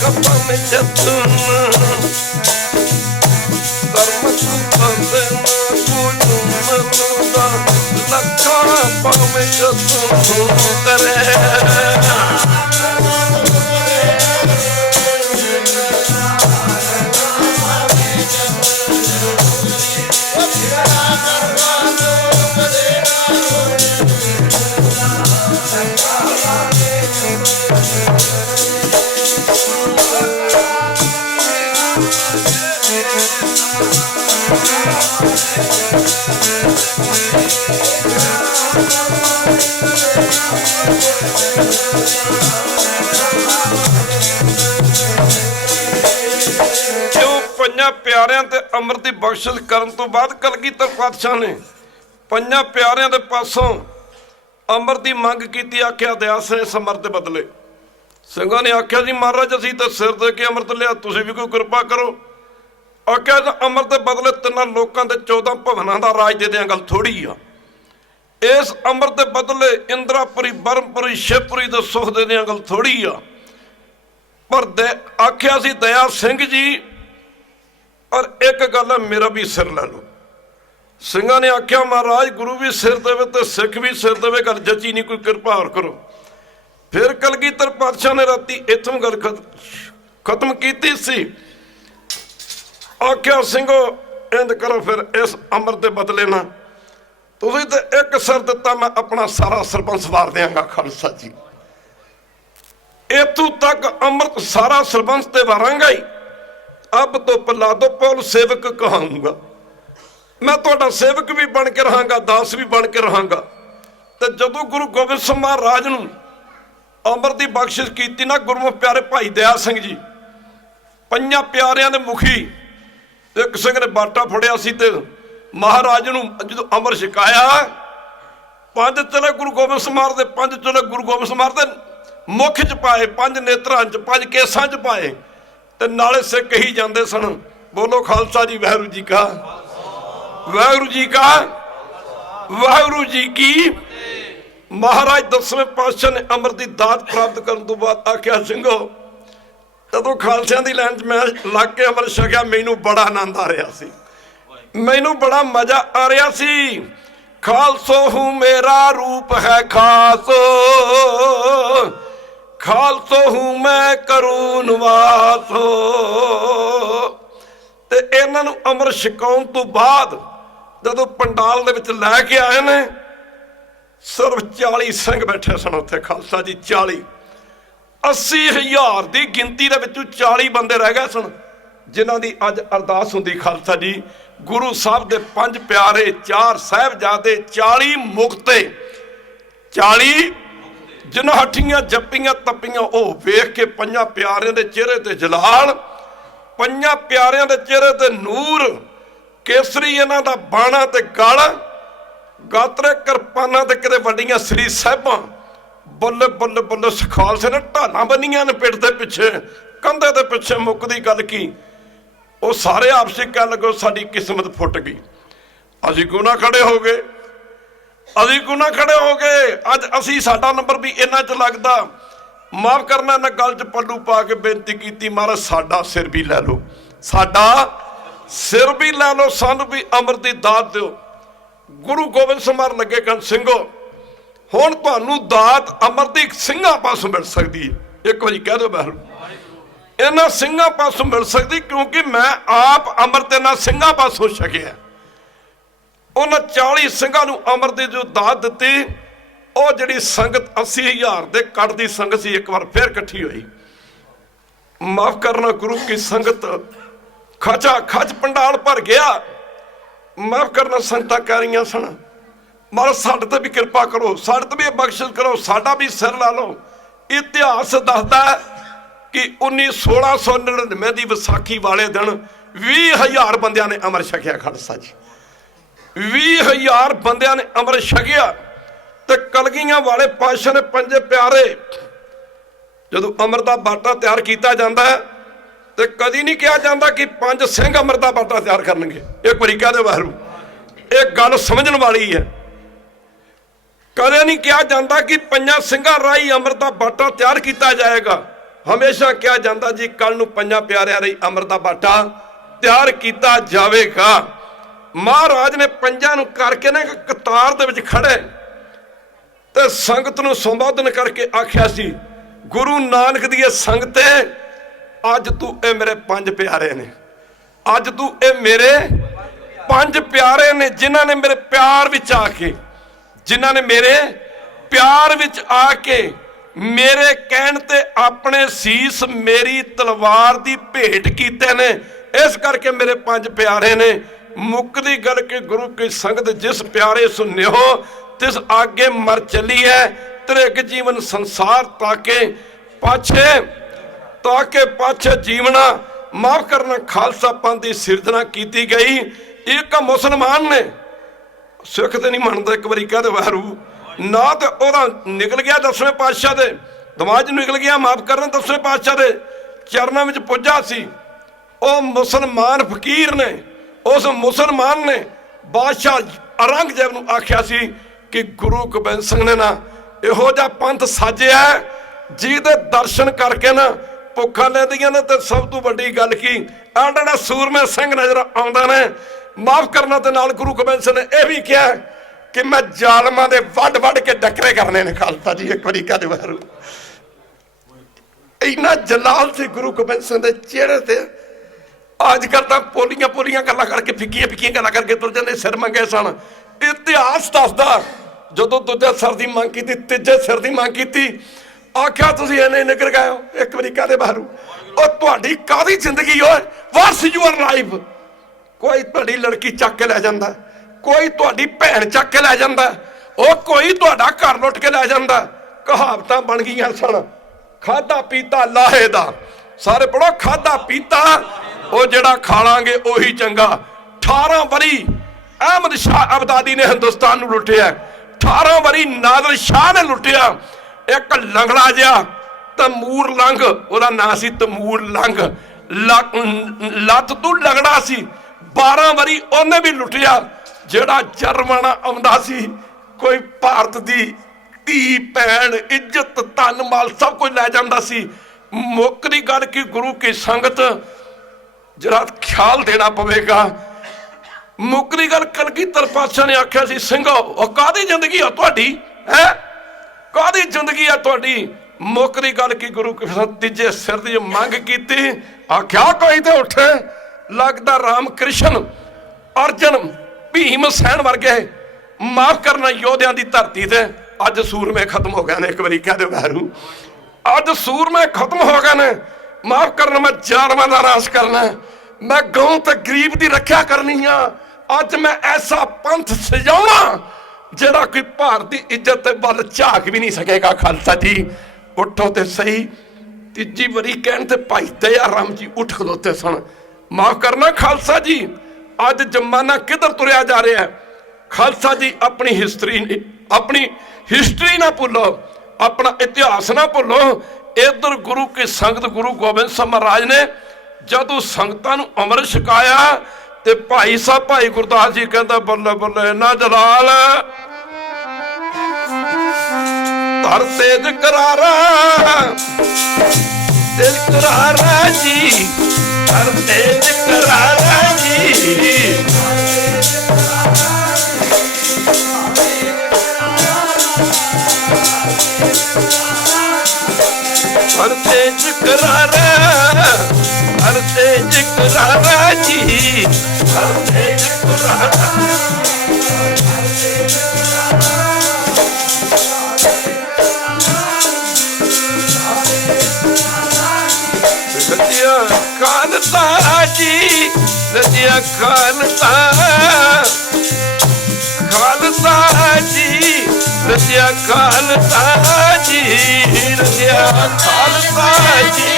ਕੱਪਾਂ ਵਿੱਚ ਜਤਨ ਕਰਮ ਕਰਦੇ ਨਾ ਕੁਝ ਮਿਲਦਾ ਲੱਖਾਂ ਭਾਵੇਂ ਜਤਨ ਕਰੇ ਪੰਜਾਂ ਪਿਆਰਿਆਂ ਤੇ ਅੰਮ੍ਰਿਤ ਦੀ ਬਖਸ਼ਿਸ਼ ਕਰਨ ਤੋਂ ਬਾਅਦ ਕਲਗੀਧਰ ਪਾਤਸ਼ਾਹ ਨੇ ਪੰਜਾਂ ਪਿਆਰਿਆਂ ਦੇ ਪਾਸੋਂ ਅੰਮ੍ਰਿਤ ਦੀ ਮੰਗ ਕੀਤੀ। ਆਖਿਆ ਦਿਆ ਇਸ ਅੰਮ੍ਰਿਤ ਦੇ ਬਦਲੇ। ਸਿੰਘਾਂ ਨੇ ਆਖਿਆ ਜੀ ਮਹਾਰਾਜ ਅਸੀਂ ਤਾਂ ਸਿਰ ਦੇ ਕੇ ਅੰਮ੍ਰਿਤ ਲਿਆ, ਤੁਸੀਂ ਵੀ ਕੋਈ ਕਿਰਪਾ ਕਰੋ। ਆਖਿਆ ਅੰਮ੍ਰਿਤ ਦੇ ਬਦਲੇ ਤਿੰਨਾਂ ਲੋਕਾਂ ਦੇ 14 ਭਵਨਾਂ ਦਾ ਰਾਜ ਦੇ ਦਿਆਂ, ਗੱਲ ਥੋੜੀ ਆ। ਇਸ ਅੰਮ੍ਰਿਤ ਦੇ ਬਦਲੇ ਇੰਦਰਾਪੁਰੀ, ਬਰਮਪੁਰੀ, ਸ਼ਿਵਪੁਰੀ ਦੇ ਸੁਖ ਦੇ ਦਿਆਂ, ਗੱਲ ਥੋੜੀ ਆ। ਪਰ ਆਖਿਆ ਸੀ ਦਇਆ ਸਿੰਘ ਜੀ ਔਰ ਇੱਕ ਗੱਲ ਹੈ, ਮੇਰਾ ਵੀ ਸਿਰ ਲੈ ਲਓ। ਸਿੰਘਾਂ ਨੇ ਆਖਿਆ ਮਹਾਰਾਜ ਗੁਰੂ ਵੀ ਸਿਰ ਦੇਵੇ ਤੇ ਸਿੱਖ ਵੀ ਸਿਰ ਦੇਵੇ, ਗੱਲ ਜੱਚੀ ਨਹੀਂ, ਕੋਈ ਕਿਰਪਾ ਹੋਰ ਕਰੋ। ਫਿਰ ਕਲਗੀਧਰ ਪਾਤਸ਼ਾਹ ਨੇ ਰਾਤੀ ਇੱਥੋਂ ਗੱਲ ਖਤਮ ਕੀਤੀ ਸੀ। ਆਖਿਆ ਸਿੰਘੋ ਇੰਝ ਕਰੋ, ਫਿਰ ਇਸ ਅੰਮ੍ਰਿਤ ਦੇ ਬਦਲੇ ਨਾ ਤੁਸੀਂ ਤੇ ਇੱਕ ਸਿਰ ਦਿੱਤਾ, ਮੈਂ ਆਪਣਾ ਸਾਰਾ ਸਰਬੰਸ ਵਾਰ ਦਿਆਂਗਾ ਖਾਲਸਾ ਜੀ। ਇੱਥੋਂ ਤੱਕ ਅੰਮ੍ਰਿਤ ਸਾਰਾ ਸਰਬੰਸ ਤੇ ਵਾਰਾਂਗਾ ਹੀ। ਅਬ ਤੋਂ ਪਲਾਦੋ ਪੌਲ ਸੇਵਕ ਕਹਾਂਗਾ, ਮੈਂ ਤੁਹਾਡਾ ਸੇਵਕ ਵੀ ਬਣ ਕੇ ਰਹਾਂਗਾ, ਦਾਸ ਵੀ ਬਣ ਕੇ ਰਹਾਂਗਾ। ਤੇ ਜਦੋਂ ਗੁਰੂ ਗੋਬਿੰਦ ਸਿੰਘ ਮਹਾਰਾਜ ਨੂੰ ਅੰਮ੍ਰਿਤ ਦੀ ਬਖਸ਼ਿਸ਼ ਕੀਤੀ ਨਾ ਗੁਰਮੁਖ ਪਿਆਰੇ ਭਾਈ ਦਇਆ ਸਿੰਘ ਜੀ, ਪੰਜਾਂ ਪਿਆਰਿਆਂ ਦੇ ਮੁਖੀ, ਇੱਕ ਸਿੰਘ ਨੇ ਬਾਟਾ ਫੜਿਆ ਸੀ ਤੇ ਮਹਾਰਾਜ ਨੂੰ ਜਦੋਂ ਅੰਮ੍ਰਿਤ ਛਕਾਇਆ, 5 ਚਲੇ ਗੁਰੂ ਗੋਬਿੰਦ ਸਿੰਘ ਮਹਾਰਾਜ ਦੇ, 5 ਚਲੇ ਗੁਰੂ ਗੋਬਿੰਦ ਸਿੰਘ ਮਹਾਰਾਜ ਦੇ ਮੁੱਖ 'ਚ ਪਾਏ, 5 ਨੇਤਰਾਂ 'ਚ, 5 ਕੇਸਾਂ 'ਚ ਪਾਏ। ਤੇ ਨਾਲੇ ਸਿੱਖ ਕਹੀ ਜਾਂਦੇ ਸਨ, ਬੋਲੋ ਖਾਲਸਾ ਜੀ, ਵਾਹਿਗੁਰੂ ਜੀ ਕਾ, ਵਾਹਿਗੁਰੂ ਜੀ ਕਾ, ਵਾਹਿਗੁਰੂ ਜੀ ਕੀ। ਮਹਾਰਾਜ 10ਵੇਂ ਪਾਤਸ਼ਾਹ ਨੇ ਅੰਮ੍ਰਿਤ ਦੀ ਦਾਤ ਪ੍ਰਾਪਤ ਕਰਨ ਤੋਂ ਬਾਅਦ ਆਖਿਆ ਸਿੰਘੋ, ਜਦੋਂ ਖਾਲਸਿਆਂ ਦੀ ਲਾਈਨ 'ਚ ਮੈਂ ਲੱਗ ਕੇ ਅੰਮ੍ਰਿਤ ਛਕਿਆ, ਮੈਨੂੰ ਬੜਾ ਆਨੰਦ ਆ ਰਿਹਾ ਸੀ, ਮੈਨੂੰ ਬੜਾ ਮਜ਼ਾ ਆ ਰਿਹਾ ਸੀ। ਖਾਲਸੋ ਹੂੰ ਮੇਰਾ ਰੂਪ ਹੈ ਖਾਸ, ਖਾਲਸੋ ਹੂੰ ਮੈਂ ਕਰੂ ਨਿਵਾਸ। ਤੇ ਇਹਨਾਂ ਨੂੰ ਅੰਮ੍ਰਿਤ ਛਕਾਉਣ ਤੋਂ ਬਾਅਦ ਜਦੋਂ ਪੰਡਾਲ ਦੇ ਵਿੱਚ ਲੈ ਕੇ ਆਏ ਨੇ, ਸਿਰਫ 40 ਸਿੰਘ ਬੈਠੇ ਸਨ ਉੱਥੇ ਖਾਲਸਾ ਜੀ। 40 80,000 ਦੀ ਗਿਣਤੀ ਦੇ ਵਿੱਚੋਂ 40 ਬੰਦੇ ਰਹਿ ਗਏ ਸਨ, ਜਿਨ੍ਹਾਂ ਦੀ ਅੱਜ ਅਰਦਾਸ ਹੁੰਦੀ ਖਾਲਸਾ ਜੀ। ਗੁਰੂ ਸਾਹਿਬ ਦੇ 5 ਪਿਆਰੇ, 4 ਸਾਹਿਬਜ਼ਾਦੇ, 40 ਮੁਕਤੇ, 40 ਜਿਨ੍ਹਾਂ ਹੱਠੀਆਂ ਜੱਪੀਆਂ ਤੱਪੀਆਂ, ਉਹ ਵੇਖ ਕੇ ਪੰਜਾਂ ਪਿਆਰਿਆਂ ਦੇ ਚਿਹਰੇ ਤੇ ਜਲਾਲ, ਪੰਜਾਂ ਪਿਆਰਿਆਂ ਦੇ ਚਿਹਰੇ ਤੇ ਨੂਰ, ਕੇਸਰੀ ਇਹਨਾਂ ਦਾ ਬਾਣਾ ਤੇ ਗਲ, ਗਾਤਰੇ ਕਿਰਪਾਨਾਂ ਤੇ ਕਿਤੇ ਵੱਡੀਆਂ ਸ੍ਰੀ ਸਾਹਿਬਾਂ, ਬੱਲੇ ਬੱਲੇ ਬੱਲੇ। ਖਾਲਸੇ ਨੇ ਢਾਲਾਂ ਬੰਨੀਆਂ ਨੇ ਪਿੱਠ ਦੇ ਪਿੱਛੇ, ਕੰਧੇ ਦੇ ਪਿੱਛੇ। ਮੁੱਕਦੀ ਗੱਲ ਕੀ, ਉਹ ਸਾਰੇ ਆਪਸ ਵਿੱਚ ਕਹਿਣ ਲੱਗੇ ਸਾਡੀ ਕਿਸਮਤ ਫੁੱਟ ਗਈ, ਅਸੀਂ ਕਿਉਂ ਨਾ ਖੜੇ ਹੋ ਗਏ, ਅਸੀਂ ਕਿਉਂ ਨਾ ਖੜੇ ਹੋ ਗਏ। ਅੱਜ ਅਸੀਂ, ਸਾਡਾ ਨੰਬਰ ਵੀ ਇਹਨਾਂ 'ਚ ਲੱਗਦਾ। ਮਾਫ ਕਰਨਾ, ਇਹਨਾਂ ਗੱਲ 'ਚ ਪੱਲੂ ਪਾ ਕੇ ਬੇਨਤੀ ਕੀਤੀ, ਮਹਾਰਾਜ ਸਾਡਾ ਸਿਰ ਵੀ ਲੈ ਲਓ, ਸਾਡਾ ਸਿਰ ਵੀ ਲੈ ਲਓ, ਸਾਨੂੰ ਵੀ ਅੰਮ੍ਰਿਤ ਦੀ ਦਾਤ ਦਿਓ। ਗੁਰੂ ਗੋਬਿੰਦ ਸਿੰਘ ਮਹਾਰਾਜ ਲੱਗੇ ਕਹਿਣ, ਸਿੰਘੋ ਹੁਣ ਤੁਹਾਨੂੰ ਦਾਤ ਅੰਮ੍ਰਿਤ ਦੀ ਸਿੰਘਾਂ ਪਾਸੋਂ ਮਿਲ ਸਕਦੀ ਹੈ। ਇੱਕ ਵਾਰੀ ਕਹਿ ਦਿਓ ਵਾਹਿਗੁਰੂ, ਇਹਨਾਂ ਸਿੰਘਾਂ ਪਾਸੋਂ ਮਿਲ ਸਕਦੀ, ਕਿਉਂਕਿ ਮੈਂ ਆਪ ਅੰਮ੍ਰਿਤ ਇਹਨਾਂ ਸਿੰਘਾਂ ਪਾਸੋਂ ਛਕਿਆ। ਉਹਨਾਂ 40 ਸਿੰਘਾਂ ਨੂੰ ਅੰਮ੍ਰਿਤ ਦੀ ਜੋ ਦਾਤ ਦਿੱਤੀ, ਉਹ ਜਿਹੜੀ ਸੰਗਤ 80,000 ਦੇ ਕੱਟ ਦੀ ਸੰਗਤ ਸੀ, ਇੱਕ ਵਾਰ ਫਿਰ ਇਕੱਠੀ ਹੋਈ। ਮਾਫ ਕਰਨਾ, ਗੁਰੂ ਕੀ ਸੰਗਤ ਖਚਾ ਖਚ ਪੰਡਾਲ ਭਰ ਗਿਆ। ਮਾਫ ਕਰਨਾ, ਸੰਗਤਾਂ ਕਹਿ ਰਹੀਆਂ ਸਨ, ਮਹਾਰਾਜ ਸਾਡੇ ਤੇ ਵੀ ਕਿਰਪਾ ਕਰੋ, ਸਾਡੇ ਤੇ ਵੀ ਬਖਸ਼ਿਸ਼ ਕਰੋ, ਸਾਡਾ ਵੀ ਸਿਰ ਲਾ ਲਓ। ਇਤਿਹਾਸ ਦੱਸਦਾ ਕਿ 1699 ਦੀ ਵਿਸਾਖੀ ਵਾਲੇ ਦਿਨ 20,000 ਬੰਦਿਆਂ ਨੇ ਅੰਮ੍ਰਿਤ ਛਕਿਆ ਖਾਲਸਾ ਜੀ। 20,000 ਬੰਦਿਆਂ ਨੇ ਅੰਮ੍ਰਿਤ ਛਕਿਆ। ਤੇ ਕਲਗੀਆਂ ਵਾਲੇ ਪਾਤਸ਼ਾਹ ਨੇ ਪੰਜੇ ਪਿਆਰੇ, ਜਦੋਂ ਅੰਮ੍ਰਿਤ ਦਾ ਬਾਟਾ ਤਿਆਰ ਕੀਤਾ ਜਾਂਦਾ ਹੈ ਤੇ ਕਦੀ ਨਹੀਂ ਕਿਹਾ ਜਾਂਦਾ ਕਿ 5 ਸਿੰਘ ਅੰਮ੍ਰਿਤ ਦਾ ਬਾਟਾ ਤਿਆਰ ਕਰਨਗੇ। ਇੱਕ ਵਾਰੀ ਕਹਿ ਦਿਓ ਵਾਹਿਗੁਰੂ, ਇਹ ਗੱਲ ਸਮਝਣ ਵਾਲੀ ਹੈ। ਕਦੇ ਨਹੀਂ ਕਿਹਾ ਜਾਂਦਾ ਕਿ ਪੰਜਾਂ ਸਿੰਘਾਂ ਰਾਹੀਂ ਅੰਮ੍ਰਿਤ ਦਾ ਬਾਟਾ ਤਿਆਰ ਕੀਤਾ ਜਾਏਗਾ। ਹਮੇਸ਼ਾ ਕਿਹਾ ਜਾਂਦਾ ਜੀ ਕੱਲ ਨੂੰ ਪੰਜਾਂ ਪਿਆਰਿਆਂ ਰਾਹੀਂ ਅੰਮ੍ਰਿਤ ਦਾ ਬਾਟਾ ਤਿਆਰ ਕੀਤਾ ਜਾਵੇਗਾ। ਮਹਾਰਾਜ ਨੇ ਪੰਜਾਂ ਨੂੰ ਕਰਕੇ ਨਾ ਇੱਕ ਕਤਾਰ ਦੇ ਵਿੱਚ ਖੜੇ ਤੇ ਸੰਗਤ ਨੂੰ ਸੰਬੋਧਨ ਕਰਕੇ ਆਖਿਆ ਸੀ, ਗੁਰੂ ਨਾਨਕ ਦੀ ਇਹ ਸੰਗਤ ਹੈ, ਅੱਜ ਤੂੰ ਇਹ ਮੇਰੇ ਪੰਜ ਪਿਆਰੇ ਨੇ, ਅੱਜ ਤੂੰ ਇਹ ਮੇਰੇ ਪੰਜ ਪਿਆਰੇ ਨੇ ਜਿਨ੍ਹਾਂ ਨੇ ਮੇਰੇ ਪਿਆਰ ਵਿੱਚ ਆ ਕੇ, ਜਿਨ੍ਹਾਂ ਨੇ ਮੇਰੇ ਪਿਆਰ ਵਿੱਚ ਆ ਕੇ ਮੇਰੇ ਕਹਿਣ ਤੇ ਆਪਣੇ ਸੀਸ ਮੇਰੀ ਤਲਵਾਰ ਦੀ ਭੇਟ ਕੀਤੇ ਨੇ, ਇਸ ਕਰਕੇ ਮੇਰੇ ਪੰਜ ਪਿਆਰੇ ਨੇ। ਮੁੱਕਦੀ ਗੱਲ ਕਿ ਗੁਰੂ ਕੀ ਸੰਗਤ ਜਿਸ ਪਿਆਰੇ ਸੁਣਿਓ ਤਿਸ ਆਗੇ ਮਰ ਚੱਲੀ ਹੈ, ਤ੍ਰਿਗ ਜੀਵਨ ਸੰਸਾਰ ਤਾਕੇ ਪਾਛੇ ਜੀਵਨਾ। ਮਾਫ ਕਰਨਾ, ਖਾਲਸਾ ਪੰਥ ਦੀ ਸਿਰਜਣਾ ਕੀਤੀ ਗਈ। ਇੱਕ ਮੁਸਲਮਾਨ ਨੇ, ਸਿੱਖ ਤੇ ਨਹੀਂ ਮੰਨਦਾ, ਇੱਕ ਵਾਰੀ ਕਹਦੇ ਵਾਰੂ ਨਾ ਤੇ ਉਹਦਾ ਨਿਕਲ ਗਿਆ 10ਵੇਂ ਪਾਤਸ਼ਾਹ ਦੇ ਦਿਮਾਗ ਨੂੰ, ਨਿਕਲ ਗਿਆ ਮਾਫ ਕਰਨਾ 10ਵੇਂ ਪਾਤਸ਼ਾਹ ਦੇ ਚਰਨਾਂ ਵਿੱਚ ਪੁੱਜਾ ਸੀ। ਉਹ ਮੁਸਲਮਾਨ ਫਕੀਰ ਨੇ, ਉਸ ਮੁਸਲਮਾਨ ਨੇ ਬਾਦਸ਼ਾਹ ਔਰੰਗਜ਼ੇਬ ਨੂੰ ਆਖਿਆ ਸੀ ਕਿ ਗੁਰੂ ਗੋਬਿੰਦ ਸਿੰਘ ਨੇ ਨਾ ਇਹੋ ਜਿਹਾ ਪੰਥ ਸਾਜਿਆ ਜਿਹਦੇ ਦਰਸ਼ਨ ਕਰਕੇ ਨਾ ਭੁੱਖਾਂ ਲੈਂਦੀਆਂ ਨੇ। ਤੇ ਸਭ ਤੋਂ ਵੱਡੀ ਗੱਲ ਕੀ, ਆਹ ਸੂਰਮੇ ਸਿੰਘ ਨਜ਼ਰ ਆਉਂਦਾ ਨੇ। ਮਾਫ ਕਰਨਾ ਤੇ ਨਾਲ ਗੁਰੂ ਗੋਬਿੰਦ ਸਿੰਘ ਨੇ ਇਹ ਵੀ ਕਿਹਾ ਕਿ ਮੈਂ ਜ਼ਾਲਮਾਂ ਦੇ ਵੱਢ ਕੇ ਡਕਰੇ ਕਰਨੇ ਨੇ। ਖਾਲਸਾ ਜੀ ਇੱਕ ਵਾਰੀ ਕਹਦੇ ਵਾਰੂ ਇੰਨਾ ਜਲਾਲ ਸੀ ਗੁਰੂ ਗੋਬਿੰਦ ਸਿੰਘ ਦੇ ਚਿਹਰੇ ਤੇ। ਅੱਜ ਕੱਲ੍ਹ ਤਾਂ ਪੋਲੀਆਂ ਗੱਲਾਂ ਕਰਕੇ ਫਿੱਕੀਆਂ ਗੱਲਾਂ ਕਰਕੇ ਤੁਰ ਜਾਂਦੇ, ਸਿਰ ਮੰਗੇ ਸਨ। ਇਤਿਹਾਸ ਦੱਸਦਾ ਜਦੋਂ ਦੂਜੇ ਸਿਰ ਦੀ ਮੰਗ ਕੀਤੀ, ਤੀਜੇ ਸਿਰ ਦੀ ਮੰਗ ਕੀਤੀ, ਆਖਿਆ ਤੁਸੀਂ ਇਹਨੇ ਨਿਕਲ ਗਏ ਹੋ। ਇੱਕ ਵਾਰੀ ਕਹਦੇ ਬਾਹਰੂ ਉਹ ਤੁਹਾਡੀ ਕਾਹਦੀ ਜ਼ਿੰਦਗੀ ਓਏ, ਵਾਟਸ ਯੂਅਰ ਲਾਈਫ। ਕੋਈ ਤੁਹਾਡੀ ਲੜਕੀ ਚੱਕ ਕੇ ਲੈ ਜਾਂਦਾ, ਕੋਈ ਤੁਹਾਡੀ ਭੈਣ ਚੱਕ ਕੇ ਲੈ ਜਾਂਦਾ, ਉਹ ਕੋਈ ਤੁਹਾਡਾ ਘਰ ਲੁੱਟ ਕੇ ਲੈ ਜਾਂਦਾ। ਕਹਾਵਤਾਂ ਬਣ ਗਈਆਂ ਸਨ, ਖਾਧਾ ਪੀਤਾ ਲਾਹੇ ਦਾ। ਸਾਰੇ ਪੜੋ, ਖਾਧਾ ਪੀਤਾ ਉਹ ਜਿਹੜਾ ਖਾ ਲਾਂਗੇ ਉਹੀ ਚੰਗਾ। 18 ਵਰੀ ਅਹਿਮਦ ਸ਼ਾਹ ਅਬਦਾਦੀ ਨੇ ਹਿੰਦੁਸਤਾਨ ਨੂੰ ਲੁੱਟਿਆ, 18 ਵਰੀ ਨਾਦਰ ਸ਼ਾਹ ਨੇ ਲੁੱਟਿਆ। ਇੱਕ ਲੰਗੜਾ ਜਿਹਾ ਤਮੂਰ ਲੰਘ, ਉਹਦਾ ਨਾਂ ਸੀ ਤਮੂਰ ਲੰਘ, ਲੱਤ ਤੋਂ ਲੰਗੜਾ ਸੀ, 12 ਵਰੀ ਉਹਨੇ ਵੀ ਲੁੱਟਿਆ। ਜਿਹੜਾ ਜਰਮਨ ਆਉਂਦਾ ਸੀ, ਕੋਈ ਭਾਰਤ ਦੀ ਧੀ ਭੈਣ ਇੱਜ਼ਤ ਧਨ ਮਾਲ ਸਭ ਕੁਝ ਲੈ ਜਾਂਦਾ ਸੀ। ਮੁੱਕ ਦੀ ਗੱਲ ਕਿ ਗੁਰੂ ਕੀ ਸੰਗਤ ਜਿਹੜਾ ਖਿਆਲ ਦੇਣਾ ਪਵੇਗਾ। ਮੁੱਕ ਦੀ ਗੱਲ ਕਲਗੀਧਰ ਪਾਤਸ਼ਾਹ ਨੇ ਆਖਿਆ ਸੀ, ਸਿੰਘੋ ਉਹ ਕਾਹਦੀ ਜ਼ਿੰਦਗੀ ਆ ਤੁਹਾਡੀ, ਹੈ ਕਾਹਦੀ ਜ਼ਿੰਦਗੀ ਆ ਤੁਹਾਡੀ। ਮੁੱਕ ਦੀ ਗੱਲ ਕਿ ਗੁਰੂ ਤੀਜੇ ਸਿਰ ਦੀ ਮੰਗ ਕੀਤੀ, ਆਖਿਆ ਕੋਈ ਤੇ ਉੱਠੇ। ਲੱਗਦਾ ਰਾਮ ਕ੍ਰਿਸ਼ਨ ਅਰਜਨ ਭੀਮ ਸੈਨ ਵਰਗੇ ਮਾਫ ਕਰਨਾ ਯੋਧਿਆਂ ਦੀ ਧਰਤੀ ਤੇ ਅੱਜ ਸੂਰਮੇ ਖਤਮ ਹੋ ਗਏ ਨੇ। ਇੱਕ ਵਾਰੀ ਕਹਿ ਦਿਓ ਬਾਹਰੂ, ਅੱਜ ਸੂਰਮੇ ਖਤਮ ਹੋ ਗਏ ਨੇ। ਮਾਫ ਕਰਨਾ, ਮੈਂ ਜ਼ਾਲਮਾਂ ਦਾ ਨਾਸ਼ ਕਰਨਾ, ਮੈਂ ਗਊ ਤੇ ਗਰੀਬ ਦੀ ਰੱਖਿਆ ਕਰਨੀ ਆ। ਅੱਜ ਮੈਂ ਐਸਾ ਪੰਥ ਸਜਾਉਣਾ ਜਿਹੜਾ ਕੋਈ ਭਾਰਤ ਦੀ ਇੱਜ਼ਤ ਤੇ ਵੱਲ ਝਾਕ ਵੀ ਨਹੀਂ ਸਕੇਗਾ। ਖਾਲਸਾ ਜੀ ਉੱਠੋ ਤੇ ਸਹੀ। ਤੀਜੀ ਵਾਰੀ ਕਹਿਣ ਤੇ ਭਾਈ ਦਇਆ ਰਾਮ ਜੀ ਉੱਠ ਖਲੋਤੇ ਸਨ। ਮਾਫ ਕਰਨਾ ਖਾਲਸਾ ਜੀ, ਅੱਜ ਜ਼ਮਾਨਾ ਕਿੱਧਰ ਤੁਰਿਆ ਜਾ ਰਿਹਾ। ਖਾਲਸਾ ਜੀ ਆਪਣੀ ਹਿਸਟਰੀ ਨਾ ਭੁੱਲੋ, ਆਪਣਾ ਇਤਿਹਾਸ ਨਾ ਭੁੱਲੋ। ਇੱਧਰ ਗੁਰੂ ਕੀ ਸੰਗਤ ਗੁਰੂ ਗੋਬਿੰਦ ਸਿੰਘ ਮਹਾਰਾਜ ਨੇ ਜਦੋਂ ਸੰਗਤਾਂ ਨੂੰ ਅੰਮ੍ਰਿਤ ਛਕਾਇਆ ਤੇ ਭਾਈ ਸਾਹਿਬ ਭਾਈ ਗੁਰਦਾਸ ਜੀ ਕਹਿੰਦਾ ਬੱਲੇ ਬੱਲੇ ਨਾ ਜਲਾਲ ਧਰ ਤੇਜ ਕਰਾਰਾ ਦਿਲ ਕਰਾਰਾ ਜੀ, ਧਰ ਤੇਜ ਕਰਾਰਾ ਜੀ। ਧਰ ਤੇਜ ਕਰਾਰਾ, ਧਰ ਤੇਜ ਕਰਾਰਾ ਜੀ, ਧਰ ਤੇਜ ਕਰਾਰਾ। ਸੱਚਿਆ ਖਾਲਸਾ ਜੀ, ਸੱਚਿਆ ਖਾਲਸਾ, ਖਾਲਸਾ ਜੀ, ਸੱਚਿਆ ਖਾਲਸਾ ਜੀ, ਸੱਚਿਆ ਖਾਲਸਾ ਜੀ।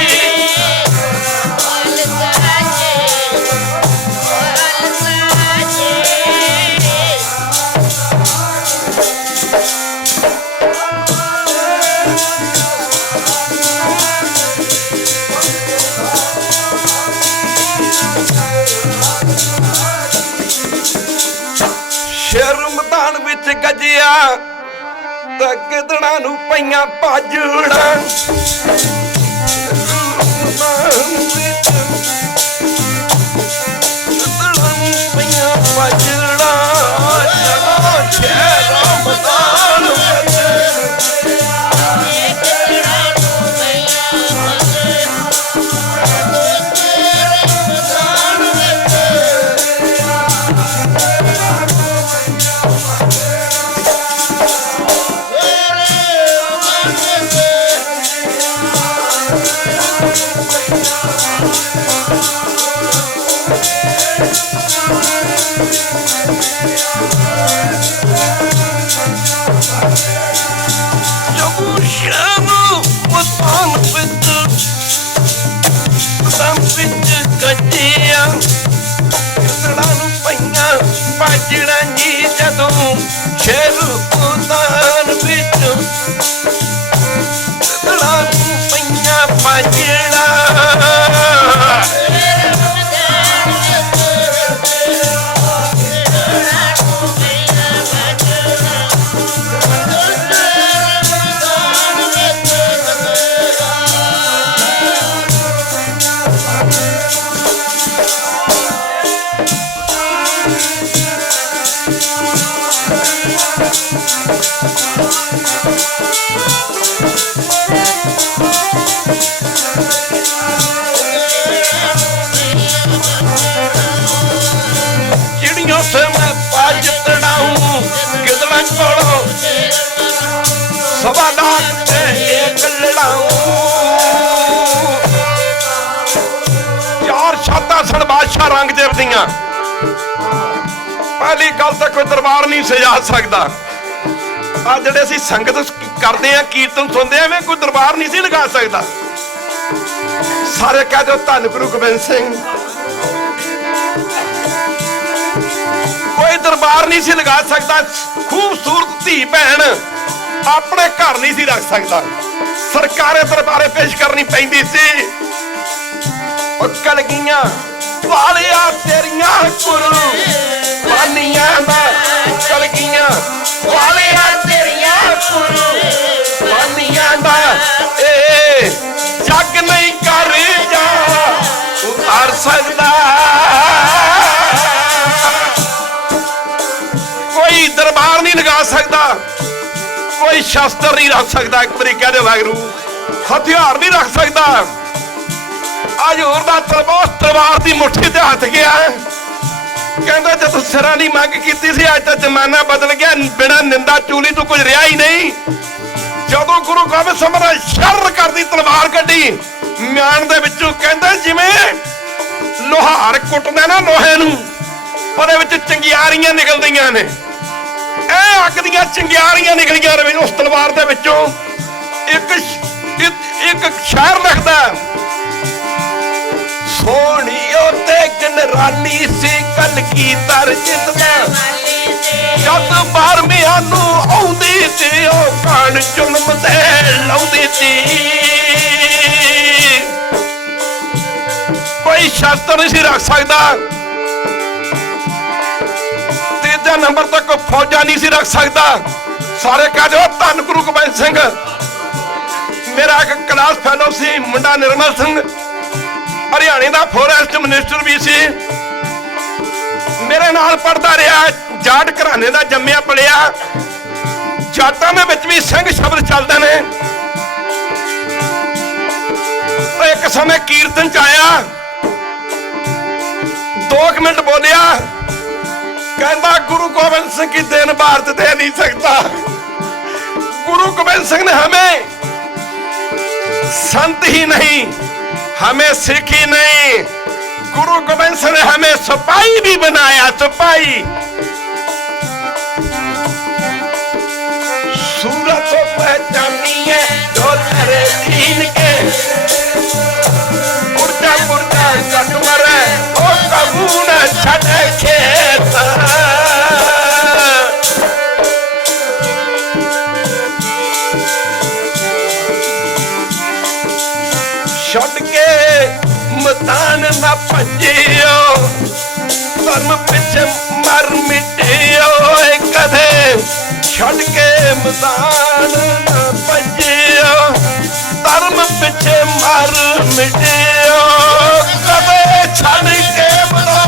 ਸ਼ੇਰ ਮੈਦਾਨ ਵਿੱਚ ਗੱਜਿਆ ਤੇ ਗਿੱਦੜਾਂ ਨੂੰ ਪਈਆਂ ਭਾਜੜਾਂ ਗਿੱਦੜਾਂ ਨੂੰ ਪਈਆਂ ਭਾਜੜਾਂ ਚਲੋ ਸ਼ਹਿਰਾਂ ਮੈਦਾਨ ਭਾਜੜਾਂ ਜੀ ਜਦੋਂ ਸ਼ੇਰੂ ਉਦਾਨ ਵਿੱਚ ਗਿੱਦੜਾਂ ਨੂੰ ਪਈਆਂ ਭਾਜੜਾਂ ਜਿਹੜੀਆਂ ਸੇ ਮੈਂ ਬਾਜ ਤੜਾਉਂ ਗਿੱਦੜਾਂ ਕੋਲੋਂ ਸਵਾ ਲਾਖ ਤੇ ਇੱਕ ਲੜਾਉਂ ਚਾਰ ਛਾਤਾਂ ਸਣ ਬਾਦਸ਼ਾਹ ਰੰਗਦੇਵ ਦੀਆਂ ਪਹਿਲੀ ਗੱਲ ਤਾਂ ਕੋਈ ਦਰਬਾਰ ਨਹੀਂ ਸਜਾ ਸਕਦਾ ਆ ਜਿਹੜੇ ਅਸੀਂ ਸੰਗਤ ਕਰਦੇ ਆ ਕੀਰਤਨ ਸੁਣਦੇ ਆ ਕੋਈ ਦਰਬਾਰ ਨਹੀਂ ਸੀ ਲਗਾ ਸਕਦਾ ਸਾਰੇ ਕਹਿ ਦਿਓ ਧੰਨ ਗੁਰੂ ਗੋਬਿੰਦ ਸਿੰਘ ਕੋਈ ਦਰਬਾਰ ਨਹੀਂ ਸੀ ਲਗਾ ਸਕਦਾ ਖੂਬਸੂਰਤ ਧੀ ਭੈਣ ਆਪਣੇ ਘਰ ਨਹੀਂ ਸੀ ਰੱਖ ਸਕਦਾ ਸਰਕਾਰੇ ਦਰਬਾਰੇ ਪੇਸ਼ ਕਰਨੀ ਪੈਂਦੀ ਸੀ ਉਹ ਕਲਗੀਆਂ ਵਾਲਿਆ ਤੇਰੀਆਂ ਕੁਰਬਾਨੀਆਂ ਦਾ ਕਲਗੀਆਂ ਵਾਲਿਆ ਤੇਰੀਆਂ ਕੁਰਬਾਨੀਆਂ ਦਾ ਇਹ ਜੱਗ ਨਹੀਂ ਕਰ ਜਾ ਉਤਾਰ ਸਕਦਾ ਕੋਈ ਦਰਬਾਰ ਨਹੀਂ ਲਗਾ ਸਕਦਾ ਕੋਈ ਸ਼ਸਤਰ ਨਹੀਂ ਰੱਖ ਸਕਦਾ ਇੱਕ ਤਰੀਕੇ ਦੇ ਵਾਗਰੂ ਹਥਿਆਰ ਨਹੀਂ ਰੱਖ ਸਕਦਾ ਅੱਜ ਹੋਰ ਦਾ ਤਲਵਾਰ ਦੀ ਮੁੱਠੀ ਤੇ ਹੱਥ ਗਿਆ ਕਹਿੰਦਾ ਜਦੋਂ ਸਿਰਾਂ ਦੀ ਮੰਗ ਕੀਤੀ ਸੀ ਅੱਜ ਤਾਂ ਜ਼ਮਾਨਾ ਬਦਲ ਗਿਆ ਬਿਨਾਂ ਨਿੰਦਾ ਚੂਲੀ ਤੋਂ ਕੁਝ ਰਿਹਾ ਹੀ ਨਹੀਂ ਜਦੋਂ ਗੁਰੂ ਗੋਬਿੰਦ ਸਿੰਘ ਨੇ ਸ਼ਰ ਕਰਦੀ ਤਲਵਾਰ ਕੱਢੀ ਮਿਆਨ ਦੇ ਵਿੱਚੋਂ ਕਹਿੰਦਾ ਜਿਵੇਂ ਲੋਹਾਰ ਕੁੱਟਦਾ ਨਾ ਲੋਹੇ ਨੂੰ ਉਹਦੇ ਵਿੱਚ ਚੰਗਿਆਰੀਆਂ ਨਿਕਲਦੀਆਂ ਨੇ ਇਹ ਅੱਗ ਦੀਆਂ ਚੰਗਿਆਰੀਆਂ ਨਿਕਲੀਆਂ ਰਵੇ ਉਸ ਤਲਵਾਰ ਦੇ ਵਿੱਚੋਂ ਇੱਕ ਸ਼ਹਿਰ ਲਿਖਦਾ ਸੋਹਣੀਓ ਤੇ ਗਨਰਾਨੀ ਸੀ ਕਲਗੀਧਰ ਜਿੱਤਦਾ ਜਦ ਬਾਰਮਿਆਂ ਨੂੰ ਆਉਂਦੀ ਸੀ ਉਹ ਕਾਣ ਚੁੰਮ ਤੇ ਲਾਉਂਦੀ ਸੀ ਕੋਈ ਸ਼ਸਤਰ ਨਹੀਂ ਸੀ ਰੱਖ ਸਕਦਾ ਤੀਜਾ ਨੰਬਰ ਤੱਕ ਕੋਈ ਫੌਜਾਂ ਨਹੀਂ ਸੀ ਰੱਖ ਸਕਦਾ ਸਾਰੇ ਕਹਿੰਦੇ ਉਹ ਧੰਨ ਗੁਰੂ ਗੋਬਿੰਦ ਸਿੰਘ ਮੇਰਾ ਇੱਕ ਕਲਾਸ ਫੈਲੋ ਸੀ ਮੁੰਡਾ ਨਿਰਮਲ ਸਿੰਘ ਹਰਿਆਣੇ ਦਾ ਫੋਰੈਸਟ ਮਿਨਿਸਟਰ ਵੀ ਸੀ ਮੇਰੇ ਨਾਲ ਪੜਦਾ ਰਿਹਾ ਜਾਟ ਘਰਾਣੇ ਦਾ ਜੰਮਿਆ ਪਲਿਆ ਜਾਟਾਂ ਦੇ ਵਿੱਚ ਵੀ ਸਿੰਘ ਸ਼ਬਦ ਚੱਲਦੇ ਨੇ ਇੱਕ ਸਮੇਂ ਕੀਰਤਨ ਚ ਆਇਆ 2 ਮਿੰਟ ਬੋਲਿਆ कहता गुरु गोबिंद सिंह की देन भारत दे नहीं सकता गुरु गोबिंद सिंह ने हमें संत ही नहीं हमें सिख ही नहीं गुरु गोबिंद सिंह ने हमें सिपाही भी बनाया सिपाही सूरत पहचानी है जो तेरे दीन के पुरजा पुरजा कटवर है ओ कबून छड़े खेत छड़ के मतान ना भजियो धर्म पिछे मर मिटियो कदे ਛੱਡ ਕੇ ਮੈਦਾਨ ਭੱਜਿਆ, ਧਰਮ ਪਿੱਛੇ ਮਰ ਮਿਟਿਆ, ਕਦੇ ਛੱਡ ਕੇ ਮੈਦਾਨ।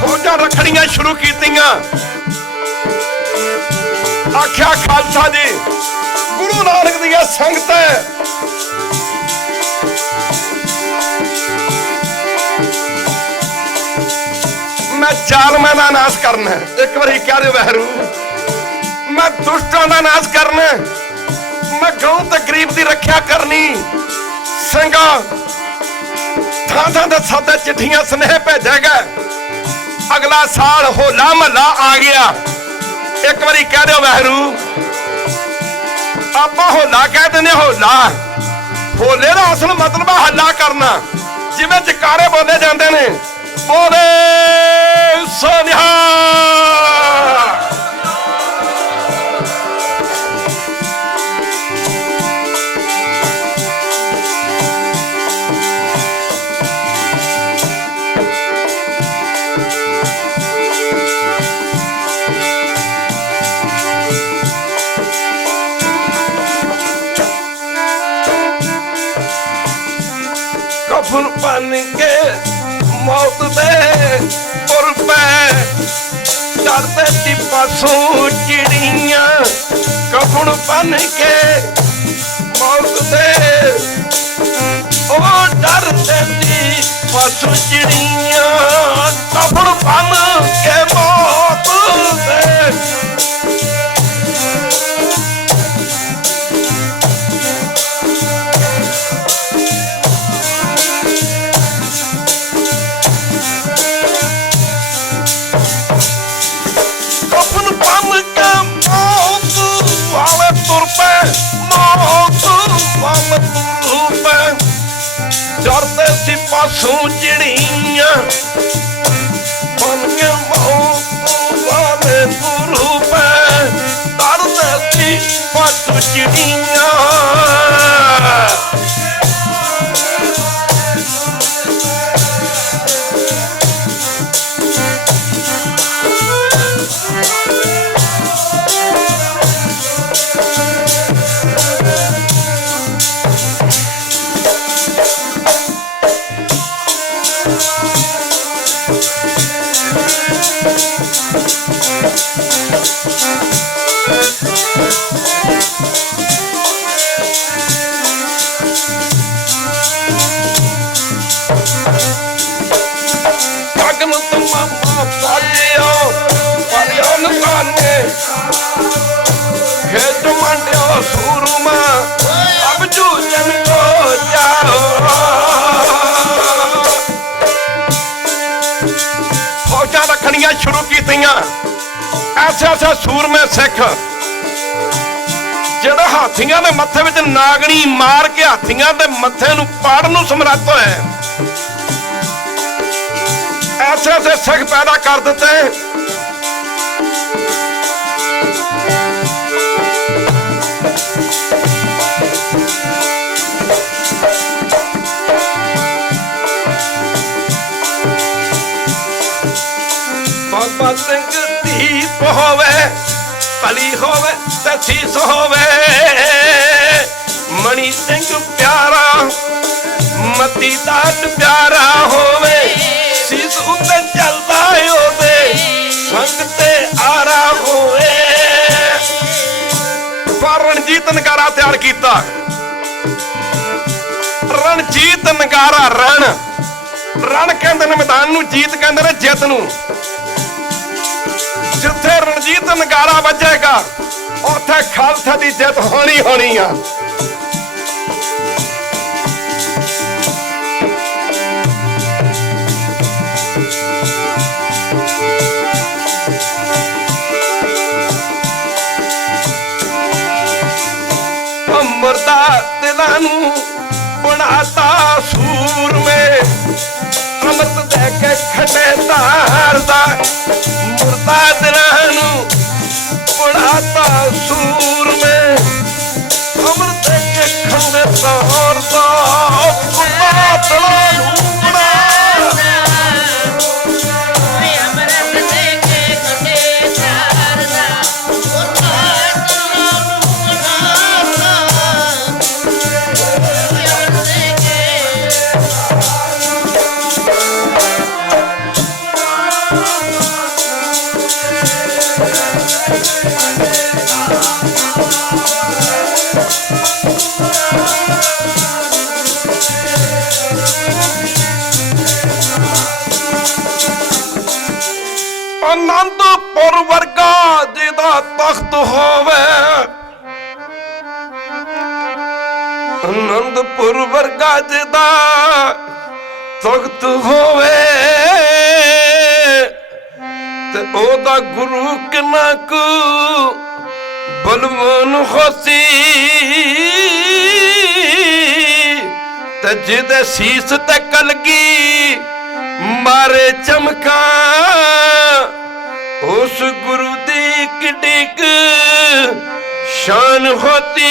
ਫੌਜਾਂ ਰੱਖਣੀਆਂ ਸ਼ੁਰੂ ਕੀਤੀਆਂ। ਆਖਿਆ ਖਾਲਸਾ ਜੀ ਗੁਰੂ ਨਾਨਕ ਦੀਆਂ ਸੰਗਤ ਹੈ, ਮੈਂ ਜ਼ਾਲਮਾਂ ਦਾ ਨਾਸ਼ ਕਰਨਾ। ਇੱਕ ਵਾਰੀ ਕਹਿ ਦਿਓ ਵਾਹਿਗੁਰੂ। ਮੈਂ ਦੁਸ਼ਟਾਂ ਦਾ ਨਾਸ਼ ਕਰਨਾ, ਮੈਂ ਗਊ ਤੇ ਗਰੀਬ ਦੀ ਰੱਖਿਆ ਕਰਨੀ। ਸਿੰਘਾ ਥਾਂ ਥਾਂ ਤੇ ਸਾਦਾ ਚਿੱਠੀਆਂ ਸੁਨੇਹੇ ਭੇਜੇਗਾ। ਅਗਲਾ ਸਾਲ ਹੋਲਾ ਮਹੱਲਾ ਆ ਗਿਆ। ਇੱਕ ਵਾਰੀ ਕਹਿ ਦਿਓ ਵਾਹਿਗੁਰੂ। ਆਪਾਂ ਹੋਲਾ ਕਹਿ ਦਿੰਦੇ, ਹੋਲਾ ਹੋਲੇ ਦਾ ਅਸਲ ਮਤਲਬ ਹੈ ਹੱਲਾ ਕਰਨਾ। ਜਿਵੇਂ ਜਕਾਰੇ ਬੋਲੇ ਜਾਂਦੇ ਨੇ, ਬੋਲੇ ਸੋ ਨਿਹਾਲ। ਕਫਨ ਬਣ ਕੇ ਮੌਤ ਦੇ ਪੁਰ ਪੈ, ਡਰਦੇ ਸੀ ਪਾਸੋਂ ਚਿੜੀਆਂ। ਕਫਨ ਬਣ ਕੇ ਮੌਤ ਦੇ ਉਹ ਡਰਦੇ ਸੀ ਪਾਸੋਂ ਚਿੜੀਆਂ। ਕਫਨ ਬਣ ਕੇ ਮੌਤ ਦੇ ਡਰਦੇ ਸੀ ਪਾਸੋਂ ਚਿੜੀਆਂ। ਬਣ ਕੇ ਮੌਤ ਵਾਲੇ ਗੁਰੂ ਪੈ, ਡਰਦੇ ਸੀ ਪਾਸੋਂ ਚਿੜੀਆਂ। ਫੌਜਾਂ ਰੱਖਣੀਆਂ ਸ਼ੁਰੂ ਕੀਤੀਆਂ। ਐਸੇ ਐਸੇ ਸੂਰਮੇ ਸਿੱਖ ਜਿਹੜੇ ਹਾਥੀਆਂ ਦੇ ਮੱਥੇ ਵਿੱਚ ਨਾਗਣੀ ਮਾਰ ਕੇ ਹਾਥੀਆਂ ਦੇ ਮੱਥੇ ਨੂੰ ਪਾੜਨ ਨੂੰ ਸਮਰੱਥ ਹੋਏ। ਐਸੇ ਐਸੇ ਸਿੱਖ ਪੈਦਾ ਕਰ ਦਿੱਤੇ। ਬਾਬਾ ਸਿੰਘ ਦੀਪ ਹੋਵੇ, ਭਲੀ ਹੋਵੇ ਤੇ ਸੀਸ ਹੋਵੇ। ਮਣੀ ਸਿੰਘ ਪਿਆਰਾ, ਮਤੀ ਦਾਟ ਪਿਆਰਾ ਹੋਵੇ। ਸੀਸ ਉੱਤੇ ਚੱਲਦਾ ਉਹਦੇ ਸੰਗ ਤੇ ਆਰਾ ਹੋਵੇ। ਪਰ ਰਣਜੀਤ ਨਗਾਰਾ ਤਿਆਰ ਕੀਤਾ। ਰਣਜੀਤ ਨਗਾਰਾ ਰਣ ਕਹਿੰਦੇ ਨੇ ਮੈਦਾਨ ਨੂੰ, ਜੀਤ ਕਹਿੰਦੇ ਨੇ ਜਿੱਤ ਨੂੰ। ਜਿੱਥੇ ਰਣਜੀਤ ਨਗਾਰਾ ਵੱਜੇਗਾ ਉੱਥੇ ਖਾਲਸਾ ਦੀ ਜਿੱਤ ਹੋਣੀ ਹੋਣੀ ਆ। ਮੁਰਦਾ ਦਿਲਾਂ ਨੂੰ ਬਣਾਤਾ ਸੂਰਮੇ, ਅੰਮ੍ਰਿਤ ਦੇ ਕੇ ਖੰਡੇ ਧਾਰਦਾ। ਮੁਰਦਾ ਦਿਲਾਂ ਨੂੰ ਬਣਾਤਾ ਸੂਰਮੇ, ਅੰਮ੍ਰਿਤ ਦੇ ਕੇ ਖੰਡੇ ਧਾਰਦਾ। ਮੁਰਦਾ ਦਿਲਾਂ ਨੂੰ ਬਣਾ ਅਨੰਦਪੁਰ ਵਰਗਾ ਜਿਹਦਾ ਤਖਤ ਹੋਵੇ, ਅਨੰਦਪੁਰ ਵਰਗਾ ਜਿਹਦਾ ਤਖਤ ਹੋਵੇ, ਤੇ ਉਹਦਾ ਗੁਰੂ ਕਿੰਨਾ ਕੁ ਬਲਵਾਨ ਹੋਸੀ। ਤੇ ਜਿਹਦੇ ਸੀਸ ਤੇ ਕਲਗੀ ਮਾਰੇ ਚਮਕਾ, ਉਸ ਗੁਰੂ ਦੀ ਕਿੱਡੀ ਕੁ ਸ਼ਾਨ ਹੋਤੀ।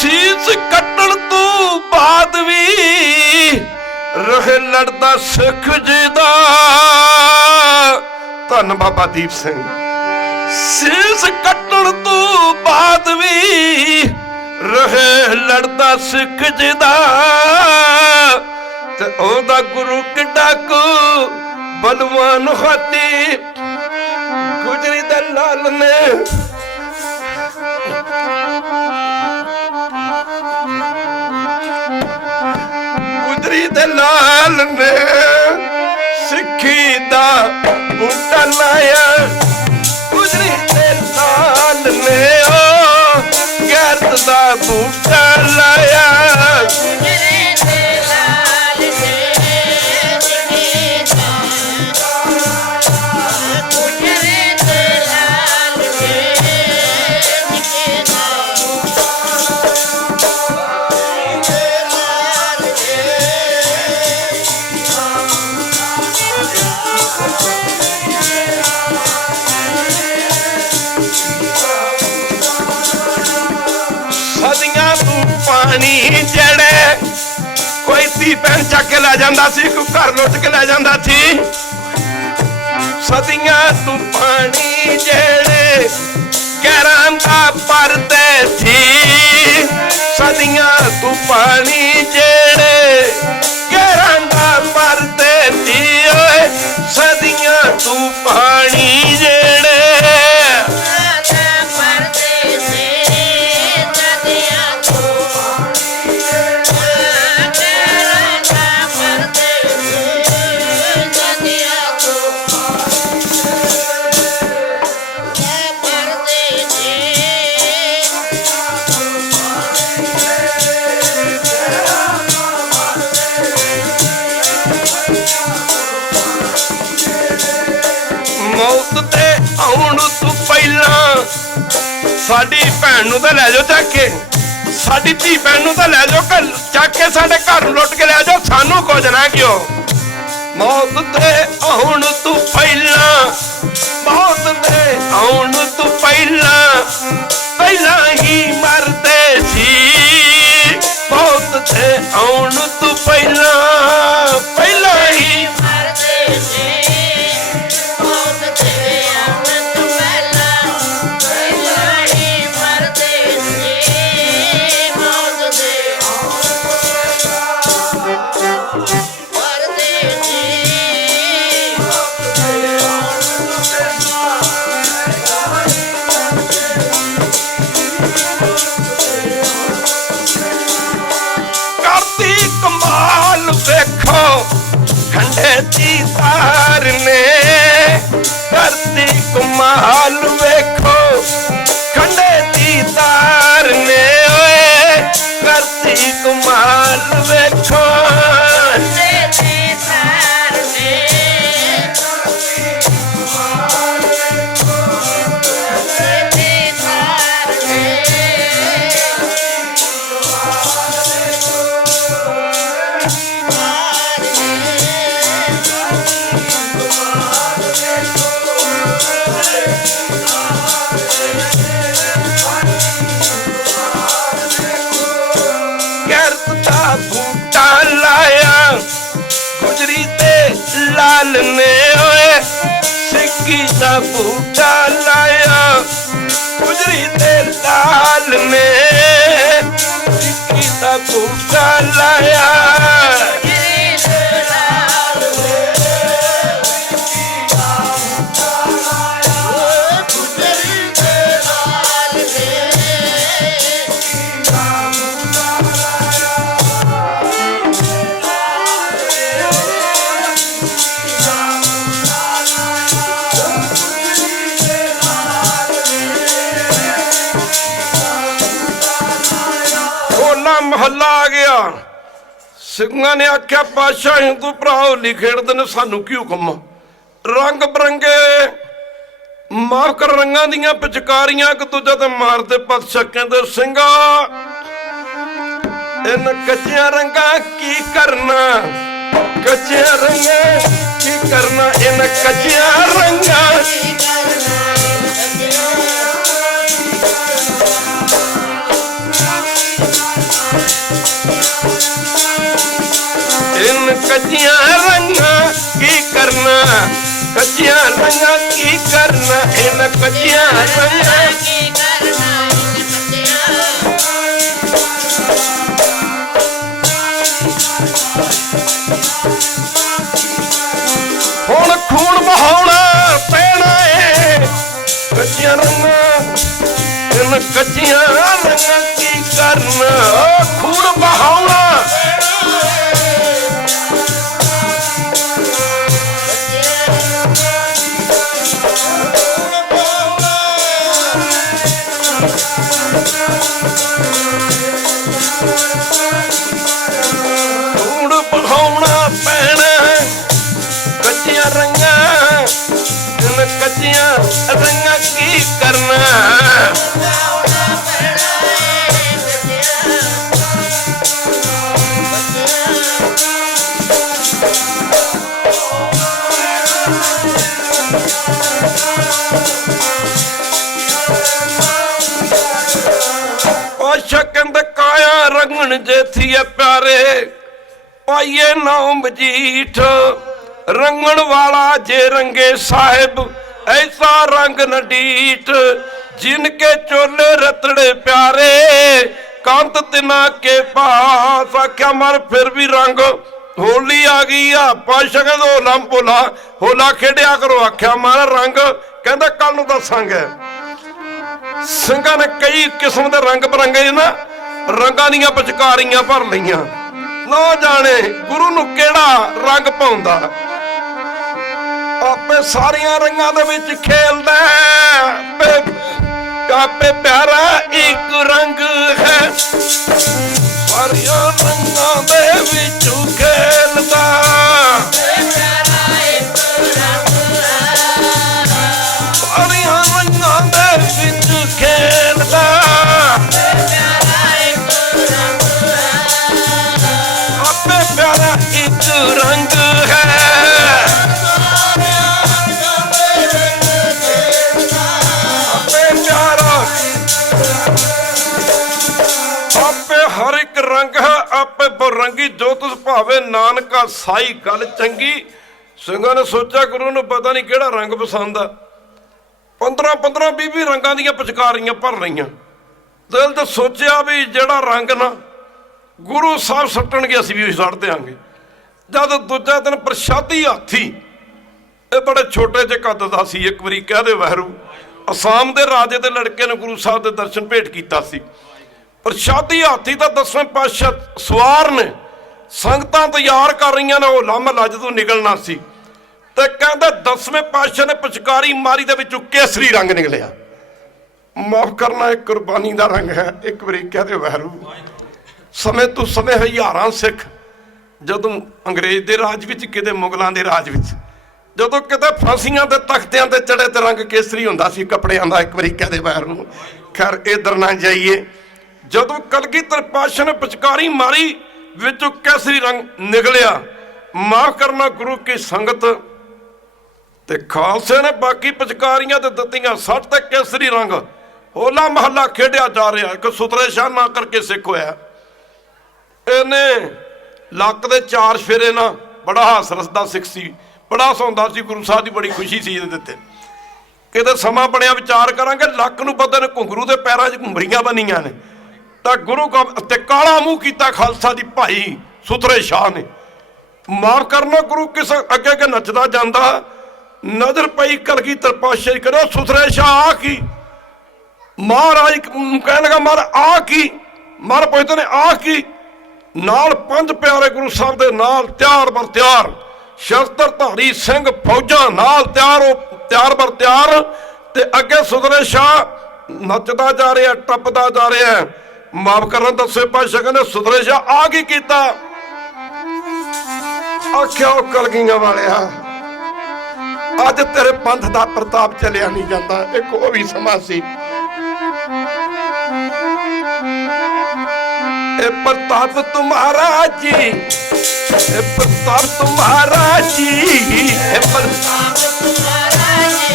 ਸੀਸ ਕੱਟਣ ਤੋਂ ਬਾਅਦ ਵੀ ਰਹੇ ਲੜਦਾ ਸਿੱਖ ਜੀ ਦਾ। ਧੰਨ ਬਾਬਾ ਦੀਪ ਸਿੰਘ। ਸੀਸ ਕੱਟਣ ਤੋਂ ਬਾਅਦ ਵੀ ਰਹੇ ਲੜਦਾ ਸਿੱਖ ਜੀ ਦਾ, ਤੇ ਉਹਦਾ ਗੁਰੂ ਕਿੱਡਾ ਕੁ ਬਲਵਾਨ ਹਾਤੀ। ਗੁਜਰੀ ਦੇ ਲਾਲ ਨੇ ਗੁਜਰੀ ਦੇ ਲਾਲ ਨੇ ਸਿੱਖੀ ਦਾ ਬੂਟਾ ਲਾਇਆ। ਗੁਜਰੀ ਦੇ ਲਾਲ ਨੇ ਗੈਰਤ ਦਾ ਬੂਟਾ ਲਾਇਆ। ਪਾਣੀ ਜਿਹੜੇ ਕੋਈ ਧੀ ਭੈਣ ਚੱਕ ਕੇ ਲੈ ਜਾਂਦਾ ਸੀ, ਕੋਈ ਘਰ ਲੁੱਟ ਕੇ ਲੈ ਜਾਂਦਾ ਸੀ। ਸਦੀਆਂ ਤੂੰ ਪਾਣੀ ਜਿਹੜੇ ਕਹਿਰਾਂ ਦਾ ਪਰਦੇ ਸੀ। ਸਦੀਆਂ ਤੂੰ ਪਾਣੀ ਜਿਹੜੇ ਕਹਿਰਾਂ ਦਾ ਪਰਦੇ ਸੀ। ਓਏ ਸਦੀਆਂ ਤੂੰ ਪਾਣੀ ਜਿਹੜੇ ਮੌਤ ਤੇ ਆਉਣ ਤੋਂ ਪਹਿਲਾਂ ਸਾਡੀ ਭੈਣ ਨੂੰ ਤਾਂ ਲੈ ਜਾਓ ਚੱਕ ਕੇ, ਸਾਡੀ ਧੀ ਭੈਣ ਨੂੰ ਤਾਂ ਲੈ ਜਾਓ ਚੱਕ ਕੇ, ਸਾਡੇ ਘਰ ਨੂੰ ਲੁੱਟ ਕੇ ਲੈ ਜਾਓ, ਸਾਨੂੰ ਕੁਝ ਨਾ ਕਿਉਂ। ਮੌਤ ਤੇ ਆਉਣ ਤੋਂ ਪਹਿਲਾਂ, ਮੌਤ ਤੇ ਆਉਣ ਤੋਂ ਪਹਿਲਾਂ ਪਹਿਲਾਂ ਹੀ ਮਰਦੇ ਸੀ। ਮੌਤ ਤੇ ਆਉਣ ਤੋਂ ਪਹਿਲਾਂ ਪਹਿਲਾਂ ਹੀ ਮਰਦੇ ਸੀ। ਕਮਾਲ ਵੇਖੋ ਖੰਡੇ ਦੀ ਤਾਰ ਨੇ, ਕਰਦੀ ਕਮਾਲ ਵੇਖੋ लाल ने ओए सिक्की दा बूटा लाया गुजरी दे लाल ने सिक्की दा बूटा लाया महला आ गया। ਸਿੰਘਾਂ ने आख्या पातशाह हिंदू भरा होली खेडते ने सानू की हुक्म रंग बिरंगे माफ कर रंगां दियां पिचकारियां एक दूजे ते मारते पातशाह कहंदे ਸਿੰਘਾ इन कच्चियां रंगां की करना कच्चियां रंगां की करना इन कच्चियां रंगां इन कच्चियां रंगा की करना कच्चियां रंगा की करना इन कच्चियां रंगा की करना हुण खून बहाउणा पैना है कच्चियां रंगा इन कच्चियां रंगा की करना खून बहाउणा कच्चियां रंगा की करना पातशाह कहंदे काया रंगण जेथी है प्यारे पाइए नाम मजीठ रंगण वाला जे रंगे साहिब ऐसा रंग नडीठ जिनके चोले रतड़े प्यारे कांत तिना के पास आख्या मर फिर भी रंग होली आ गई आ पातशाह कहंदे होला बोला होला खेडिया करो आख्या मारा रंग कहंदा कल नूं दसांगे ਸਿੰਘਾਂ ने कई किस्म के रंग बिरंगे ना रंगां दीयां पिचकारियां भर लईयां ना जाने गुरु नूं किहड़ा रंग पाउंदा आपे सारियां रंगां दे विच खेलदा आपे प्यारा एक रंग है सारियां रंगां दे विच खेलदा सारियां रंगां दे विच खेलदा आपे प्यारा एक रंग है हर एक रंग है आपे बरंगी जो तुस भावे नानका साई गल चंगी ਸਿੰਘਾਂ ने सोचा गुरु ਨੂੰ पता नहीं ਕਿਹੜਾ रंग पसंद आ 15 20 रंगां ਦੀਆਂ ਪਿਚਕਾਰੀਆਂ ਭਰ ਰਹੀਆਂ ਦਿਲ ਤੇ ਸੋਚਿਆ ਵੀ ਜਿਹੜਾ ਰੰਗ ਨਾ ਗੁਰੂ ਸਾਹਿਬ ਸੱਟਣਗੇ ਅਸੀਂ ਵੀ ਸੱਟ ਦਿਆਂਗੇ ਜਦ ਦੂਜਾ ਦਿਨ ਪ੍ਰਸ਼ਾਦੀ ਹਾਥੀ ਇਹ ਬੜੇ ਛੋਟੇ ਜਿਹੇ ਕੱਦ ਦਾ ਸੀ ਇੱਕ ਵਾਰੀ ਕਹਦੇ ਵਹਿਰੂ ਅਸਾਮ ਦੇ ਰਾਜੇ ਦੇ ਲੜਕੇ ਨੇ ਗੁਰੂ ਸਾਹਿਬ ਦੇ ਦਰਸ਼ਨ ਭੇਟ ਕੀਤਾ ਸੀ ਪ੍ਰਸ਼ਾਦੀ ਹਾਥੀ ਤਾਂ 10ਵੇਂ ਪਾਤਸ਼ਾਹ ਸਵਾਰ ਨੇ ਸੰਗਤਾਂ ਤਿਆਰ ਕਰ ਰਹੀਆਂ ਨੇ ਹੋਲਾ ਮਹੱਲਾ ਜਦੋਂ ਨਿਕਲਣਾ ਸੀ ਤੇ ਕਹਿੰਦਾ 10ਵੇਂ ਪਾਤਸ਼ਾਹ ਨੇ ਪਿਚਕਾਰੀ ਮਾਰੀ ਦੇ ਵਿੱਚੋਂ ਕੇਸਰੀ ਰੰਗ ਨਿਕਲਿਆ ਮਾਫ ਕਰਨਾ ਇਹ ਕੁਰਬਾਨੀ ਦਾ ਰੰਗ ਹੈ ਇੱਕ ਵਾਰੀ ਕਹਦੇ ਵਹਿਰੂ ਸਮੇਂ ਤੋਂ ਸਮੇਂ ਹਜ਼ਾਰਾਂ ਸਿੱਖ ਜਦੋਂ ਅੰਗਰੇਜ਼ ਦੇ ਰਾਜ ਵਿੱਚ ਕਿਤੇ ਮੁਗਲਾਂ ਦੇ ਰਾਜ ਵਿੱਚ ਜਦੋਂ ਕਿਤੇ ਫਾਂਸੀਆਂ ਦੇ ਤਖਤਿਆਂ ਤੇ ਚੜੇ ਤੇ ਰੰਗ ਕੇਸਰੀ ਹੁੰਦਾ ਸੀ ਕੱਪੜਿਆਂ ਦਾ ਇੱਕ ਵਾਰੀ ਕਹਦੇ ਵਹਿਰੂ ਖੈਰ ਇਧਰ ਨਾ ਜਾਈਏ ਜਦੋਂ ਕਲਗੀਧਰ ਪਾਤਸ਼ਾਹ ਨੇ ਪਿਚਕਾਰੀ ਮਾਰੀ ਵਿੱਚੋਂ ਕੇਸਰੀ ਰੰਗ ਨਿਕਲਿਆ ਮਾਫ ਕਰਨਾ ਗੁਰੂ ਕੀ ਸੰਗਤ ਤੇ ਖਾਲਸੇ ਨੇ ਬਾਕੀ ਪਿਚਕਾਰੀਆਂ ਤੇ ਦਿੱਤੀਆਂ ਸੱਟ ਤੇ ਕੇਸਰੀ ਰੰਗ ਹੋਲਾ ਮਹੱਲਾ ਖੇਡਿਆ ਜਾ ਰਿਹਾ ਇੱਕ ਸੁਤਰੇ ਸ਼ਾਹ ਨਾ ਕਰਕੇ ਸਿੱਖ ਹੋਇਆ ਇਹਨੇ ਲੱਕ ਦੇ 4 ਫੇਰੇ ਨਾ ਬੜਾ ਹਾਸ ਰਸਦਾ ਸਿੱਖ ਸੀ ਬੜਾ ਸੌਂਦਾ ਸੀ, ਗੁਰੂ ਸਾਹਿਬ ਦੀ ਬੜੀ ਖੁਸ਼ੀ ਸੀ ਇਹਦੇ ਤੇ। ਕਿਤੇ ਸਮਾਂ ਬਣਿਆ ਵਿਚਾਰ ਕਰਾਂਗੇ, ਲੱਕ ਨੂੰ ਬੰਦੇ ਨੇ ਘੁੰਗਰੂ ਦੇ ਪੈਰਾਂ 'ਚ ਘੁੰਗਰੀਆਂ ਬੰਨੀਆਂ ਨੇ, ਤਾਂ ਗੁਰੂ ਤੇ ਕਾਲਾ ਮੂੰਹ ਕੀਤਾ ਖਾਲਸਾ ਦੀ ਭਾਈ ਸੁਥਰੇ ਸ਼ਾਹ ਨੇ। ਮਾਫ ਕਰਨਾ, ਗੁਰੂ ਕਿਸੇ ਅੱਗੇ ਅੱਗੇ ਨੱਚਦਾ ਜਾਂਦਾ, ਨਜ਼ਰ ਪਈ ਕਲਗੀਧਰ ਪਾਤਸ਼ਾਹ ਕਰੋ ਸੁਥਰੇ ਸ਼ਾਹ ਆ ਕੀ। ਮਹਾਰਾਜ ਕਹਿਣ ਲੱਗਾ ਮਰ ਆ ਕੀ, ਮਰ ਪੁੱਛਦੇ ਨੇ ਆ ਕੀ। ਨਾਲ 5 ਪਿਆਰੇ ਗੁਰੂ ਸਾਹਿਬ ਦੇ ਨਾਲ ਤਿਆਰ ਬਰ ਤਿਆਰ, ਸ਼ਸਤਰ ਧਾਰੀ ਸਿੰਘ ਫੌਜਾਂ ਨਾਲ ਤਿਆਰ, ਉਹ ਤਿਆਰ ਬਰ ਤਿਆਰ, ਤੇ ਅੱਗੇ ਸੁਥਰੇ ਸ਼ਾਹ ਨੱਚਦਾ ਜਾ ਰਿਹਾ, ਟੱਪਦਾ ਜਾ ਰਿਹਾ। ਮਾਫ ਕਰਨਾ, ਦੱਸੇ ਪਾਤਸ਼ਾਹ ਕਹਿੰਦੇ ਸੁਥਰੇ ਸ਼ਾਹ ਆ ਕੀ ਕੀਤਾ। ਆਖਿਆ ਉਹ ਕਲਗੀਆਂ ਵਾਲਿਆ, ਅੱਜ ਤੇਰੇ ਪੰਥ ਦਾ ਪ੍ਰਤਾਪ ਚੱਲਿਆ ਨਹੀਂ ਜਾਂਦਾ। ਇੱਕ ਉਹ ਵੀ ਸਮਾਂ ਸੀ, ए प्रताप तुम्हारा जी, ए प्रताप तुम्हारा जी, ए प्रताप तुम्हारा जी,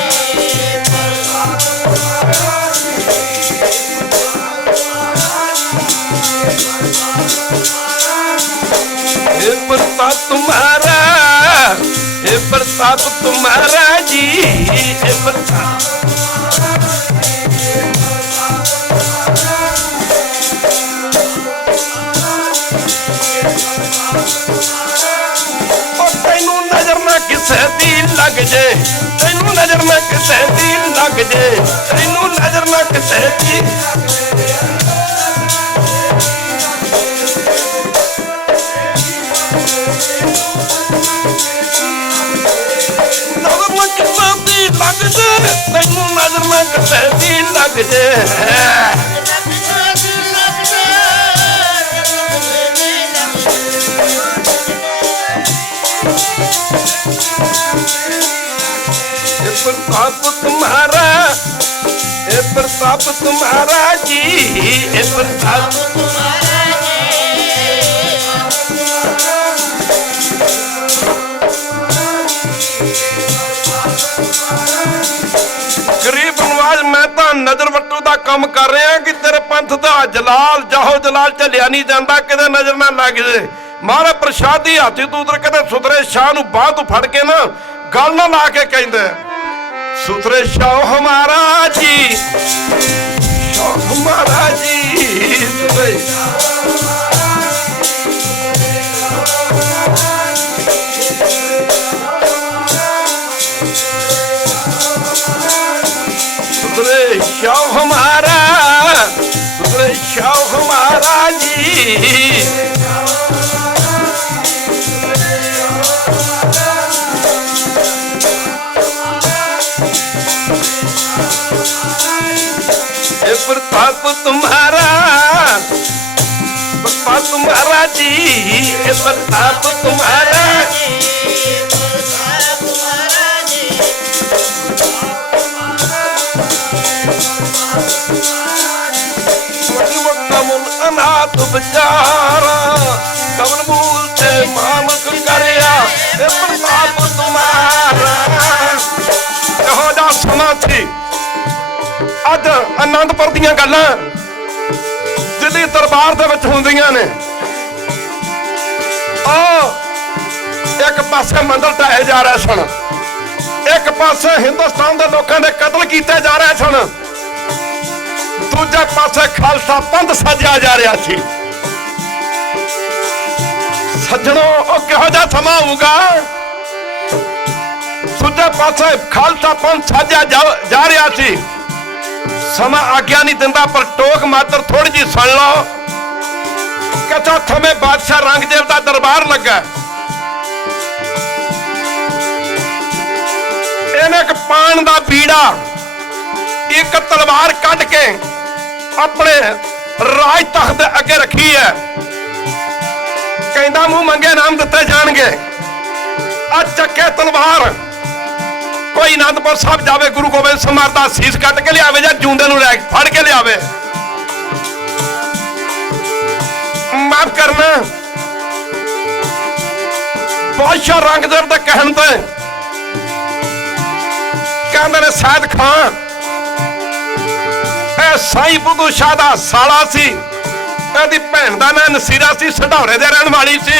ए प्रताप तुम्हारा, ए प्रताप तुम्हारा जी, ए प्रताप किसे दी लग जे, तेनू नजर ना किसे दी लग जे, तेनू नजर ना किसे दी। नजर ना किसे दी लग जे, तेनू नजर ना किसे दी लग जे। प्रताप तुम्हारा, ए प्रताप तुम्हारा जी, ए प्रताप तुम्हारा गरीब नवाज, मैं तो नजर वट्टू का काम कर रहा कि तेरे पंथ का जलाल जाहो जलाल झलिया नहीं जाता, किते नजर ना लग जाए। महाराज प्रसादी हाथी तू उधर कहते सुथरे शाह नूं बांह तो फड़ के ना गल ना ला के कहते सुथरे शाह हमारा जी, शाह हमारा जी, सुथरे शाह हमारा, सुथरे शाह हमारा जी। प्रताप तुम्हारा, प्रताप तुम्हारा जी, प्रताप तुम्हारा कमल अनाथ बेचारा, कमल मूल से मामक करया, प्रताप तुम्हारा। कहो जा समा थी ਅੱਜ ਆਨੰਦਪੁਰ ਦੀਆਂ ਗੱਲਾਂ ਦਿੱਲੀ ਦਰਬਾਰ ਦੇ ਵਿੱਚ ਹੁੰਦੀਆਂ ਨੇ। ਇੱਕ ਪਾਸੇ ਮੰਦਰ ਢਾਏ ਜਾ ਰਹੇ ਸਨ, ਇੱਕ ਪਾਸੇ ਹਿੰਦੁਸਤਾਨ ਦੇ ਲੋਕਾਂ ਦੇ ਕਤਲ ਕੀਤੇ ਜਾ ਰਹੇ ਸਨ, ਦੂਜੇ ਪਾਸੇ ਖਾਲਸਾ ਪੰਥ ਸਾਜਿਆ ਜਾ ਰਿਹਾ ਸੀ। ਸੱਜਣੋ, ਉਹ ਕਿਹੋ ਜਿਹਾ ਸਮਾਂ ਹੋਊਗਾ। ਦੂਜੇ ਪਾਸੇ ਖਾਲਸਾ ਪੰਥ ਸਾਜਿਆ ਜਾ ਰਿਹਾ ਸੀ। समा आज्ञा नहीं दिंदा, पर टोक मात्र थोड़ी जी सुन लो। कहता थमे बादशाह रंगदेव का दरबार लगा, इन्हें एक पान का बीड़ा, एक तलवार कट के अपने राज तख्त दे अगे रखी है। कहता मुंह मंगे नाम दिते जाणगे। अज चके तलवार, कोई आनंदपुर साहब जावे, गुरु गोबिंद सिंह दा सीस कट के लियावे या जूंदे नूं लै फड़ के लियावे। माफ करना, बादशाह रंगदेव दे कहण ते कहंदे ने सैयद खान ए साईं बुद्धू शाह दा साला सी, ਇਹਦੀ ਭੈਣ ਦਾ ਨਾਂ ਨਸੀਰਾ ਸੀ, ਸਢੌਰੇ ਦੇ ਰਹਿਣ ਵਾਲੀ ਸੀ।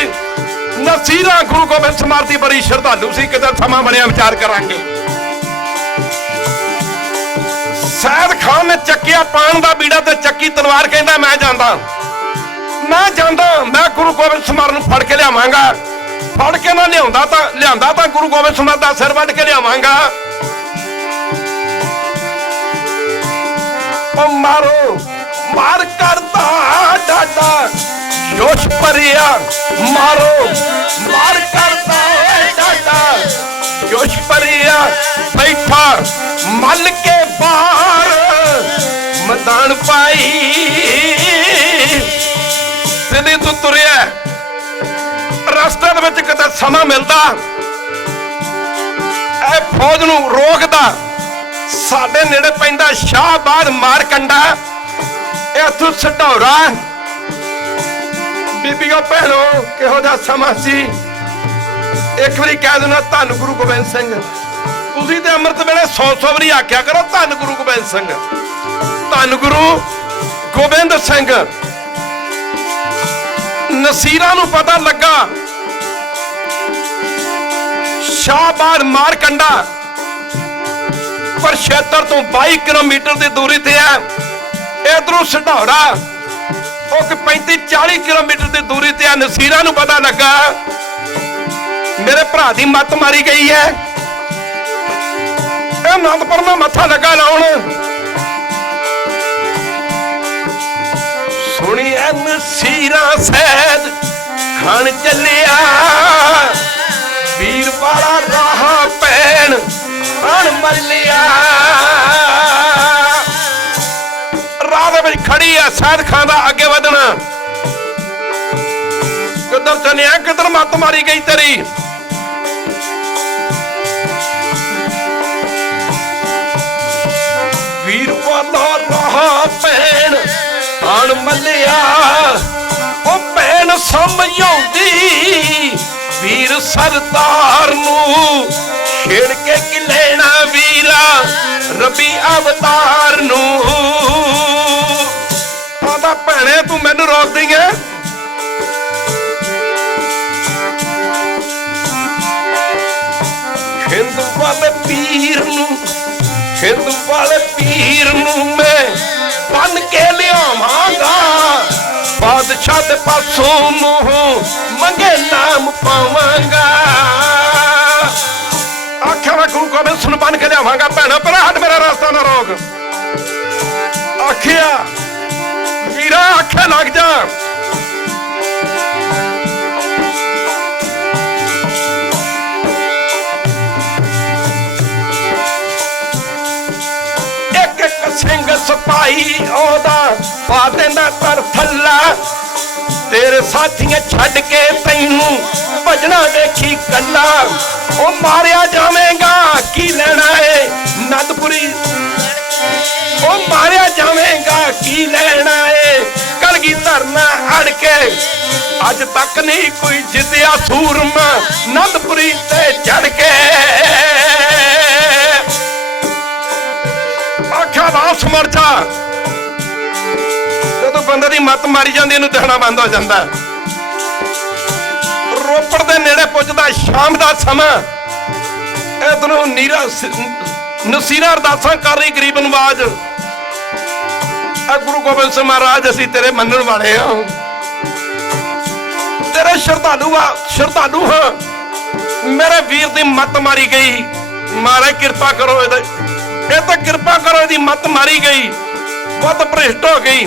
ਨਸੀਰਾ ਗੁਰੂ ਗੋਬਿੰਦ ਸਿੰਘ ਦੀ ਬੜੀ ਸ਼ਰਧਾਲੂ ਸੀ। ਕਿਤੇ ਸਮਾਂ ਬਣਿਆ ਵਿਚਾਰ ਕਰਾਂਗੇ। ਸੈਦ ਖਾਨ ਨੇ ਚੱਕਿਆ ਪਾਣ ਦਾ ਬੀੜਾ ਤੇ ਚੱਕੀ ਤਲਵਾਰ, ਕਹਿੰਦਾ ਮੈਂ ਜਾਂਦਾ, ਮੈਂ ਗੁਰੂ ਗੋਬਿੰਦ ਸਿੰਘ ਨੂੰ ਫੜ ਕੇ ਲਿਆਵਾਂਗਾ। ਫੜ ਕੇ ਨਾ ਲਿਆਂਦਾ ਤਾਂ ਗੁਰੂ ਗੋਬਿੰਦ ਸਿੰਘ ਦਾ ਸਿਰ ਵੱਢ ਕੇ ਲਿਆਵਾਂਗਾ। ਉਹ ਮਾਰ ਕਰਦਾ ਡਾਡਾ ਜੋਸ਼ ਭਰਿਆ, ਮਾਰ ਕਰਦਾ ਡਾਡਾ ਜੋਸ਼ ਭਰਿਆ, ਬੈਠਾ ਮੱਲ ਕੇ ਬਾਹਰ ਮੈਦਾਨ ਪਾਈ। ਦਿੱਲੀ ਤੋਂ ਤੁਰਿਆ, ਰਸਤੇ ਦੇ ਵਿੱਚ ਕਿਤੇ ਸਮਾਂ ਮਿਲਦਾ, ਇਹ ਫੌਜ ਨੂੰ ਰੋਕਦਾ। ਸਾਡੇ ਨੇੜੇ ਪੈਂਦਾ ਸ਼ਾਹਬਾਦ ਮਾਰਕੰਡਾ, ਇੱਥੋਂ ਸਢੌਰਾ। ਬੀਬੀਓ ਭੈਣੋ, ਕਿਹੋ ਜਿਹਾ ਸਮਾਂ ਸੀ। ਇੱਕ ਵਾਰੀ ਕਹਿ ਦੇਣਾ ਧੰਨ ਗੁਰੂ ਗੋਬਿੰਦ ਸਿੰਘ। ਤੁਸੀਂ ਤੇ ਅੰਮ੍ਰਿਤ ਵੇਲੇ 100 ਵਾਰੀ ਆਖਿਆ ਕਰੋ ਧੰਨ ਗੁਰੂ ਗੋਬਿੰਦ ਸਿੰਘ, ਧੰਨ ਗੁਰੂ ਗੋਬਿੰਦ ਸਿੰਘ। ਨਸੀਰਾਂ ਨੂੰ ਪਤਾ ਲੱਗਾ ਸ਼ਾਹਬਾਦ ਮਾਰਕੰਡਾ ਕੁਰਸ਼ੇਤਰ ਤੋਂ 22 ਕਿਲੋਮੀਟਰ ਦੀ ਦੂਰੀ ਤੇ ਹੈ। ਇਧਰੋਂ ਸਢੌਰਾ ਉਹ 35-40 ਕਿਲੋਮੀਟਰ ਦੀ ਦੂਰੀ ਤੇ ਹੈ। ਨਸੀਰਾਂ ਨੂੰ ਪਤਾ ਲੱਗਾ ਮੇਰੇ ਭਰਾ ਦੀ ਮੱਤ ਮਾਰੀ ਗਈ ਹੈ। ਇਹ ਅਨੰਦਪੁਰ ਦਾ ਮੱਥਾ ਲੱਗਾ ਲਾਉਣ। ਸੁਣਿਆ ਨਸੀਰਾਂ ਸੈਦ ਖਾਨ ਚੱਲਿਆ, ਵੀਰ ਵਾਲਾ ਰਾਹ ਪੈਣ ਅਣ ਮੱਲਿਆ। ਰਾਹ ਦੇ ਵਿੱਚ ਖੜੀ ਆ ਸੈਦ ਖਾਨ ਦਾ ਅੱਗੇ ਵਧਣਾ। ਕਿੱਧਰ ਚਲਿਆ, ਕਿੱਧਰ ਮੱਤ ਮਾਰੀ ਗਈ ਤੇਰੀ। ਵੀਰ ਵਾਲਾ ਰਾਹ ਪੈਣ ਅਣ ਮੱਲਿਆ, ਉਹ ਭੈਣ ਸਮਝਾਉਂਦੀ ਵੀਰ ਸਰਦਾਰ ਨੂੰ, ਛੇੜ ਕੇ ਕਿ ਲੈਣਾ ਵੀਰਾ ਰੱਬੀ ਅਵਤਾਰ ਨੂੰ। ਆਂਦਾ ਭੈਣੇ ਤੂੰ ਮੈਨੂੰ ਰੋਕਦੀ ਐ, ਹਿੰਦੂ ਵਾਲੇ ਪੀਰ ਨੂੰ, ਹਿੰਦੂ ਵਾਲੇ ਪੀਰ ਨੂੰ ਮੈਂ ਬੰਨ ਕੇ ਲਿਆਵਾਂਗਾ। ਬਾਦਸ਼ਾਹ ਦੇ ਪਾਸੋਂ ਮੂੰਹ ਮੰਗੇ ਨਾਮ ਪਾਵਾਂਗਾ। ਆਖਿਆ ਮੈਂ ਗੁਰੂ ਗੋਬਿੰਦ ਸਿੰਘ ਨੂੰ ਬੰਨ ਕੇ ਲਿਆਵਾਂਗਾ। ਭੈਣਾ ਪਰ ਹਟ, ਮੇਰਾ ਰਸਤਾ ਨਾ ਰੋਕ। ਆਖਿਆ ਵੀਰਾ ਆਖੇ ਲੱਗ ਜਾ। ਸਿੰਘ ਸਿਪਾਹੀ ਉਹਦਾ ਪਾ ਦਿੰਦਾ ਤਰ ਥੱਲਾ, ਤੇਰੇ ਸਾਥੀਆਂ ਛੱਡ ਕੇ ਤੈਨੂੰ ਭਜਣਾ ਦੇਖੀ ਕੱਲਾ। ਉਹ ਮਾਰਿਆ ਜਾਵੇਂਗਾ ਕੀ ਲੈਣਾ ਏ ਨੰਦਪੁਰੀ, ਉਹ ਮਾਰਿਆ ਜਾਵੇਂਗਾ ਕੀ ਲੈਣਾ ਏ। ਕਲਗੀਧਰ ਨਾਲ ਅੜ ਕੇ ਅੱਜ ਤੱਕ ਨਹੀਂ ਕੋਈ ਜਿੱਤਿਆ ਸੂਰਮਾ ਨੰਦਪੁਰੀ ਤੇ ਚੜ ਕੇ। ਆਖਿਆ ਵਾਪਸ ਮਰ ਜਾ। ਜਦੋਂ ਬੰਦੇ ਦੀ ਮੱਤ ਮਾਰੀ ਜਾਂਦੀ ਇਹਨੂੰ ਦਿਖਣਾ ਬੰਦ ਹੋ ਜਾਂਦਾ। ਰੋਪੜ ਦੇ ਨੇੜੇ ਪੁੱਜਦਾ ਸ਼ਾਮ ਦਾ ਸਮਾਂ। ਇਧਰੋਂ ਨਸੀਰਾਂ ਅਰਦਾਸਾਂ ਕਰ ਰਹੀ ਗਰੀਬ ਨਵਾਜ। ਗੁਰੂ ਗੋਬਿੰਦ ਸਿੰਘ ਮਹਾਰਾਜ ਅਸੀਂ ਤੇਰੇ ਮੰਨਣ ਵਾਲੇ ਹਾਂ, ਤੇਰੇ ਸ਼ਰਧਾਲੂ ਹਾਂ। ਮੇਰੇ ਵੀਰ ਦੀ ਮੱਤ ਮਾਰੀ ਗਈ, ਮਹਾਰਾਜ ਕਿਰਪਾ ਕਰੋ ਇਹਦੇ, ਇਹ ਤਾਂ ਕਿਰਪਾ ਕਰੋ ਇਹਦੀ ਮੱਤ ਮਾਰੀ ਗਈ, ਬਹੁਤ ਭ੍ਰਿਸ਼ਟ ਹੋ ਗਈ।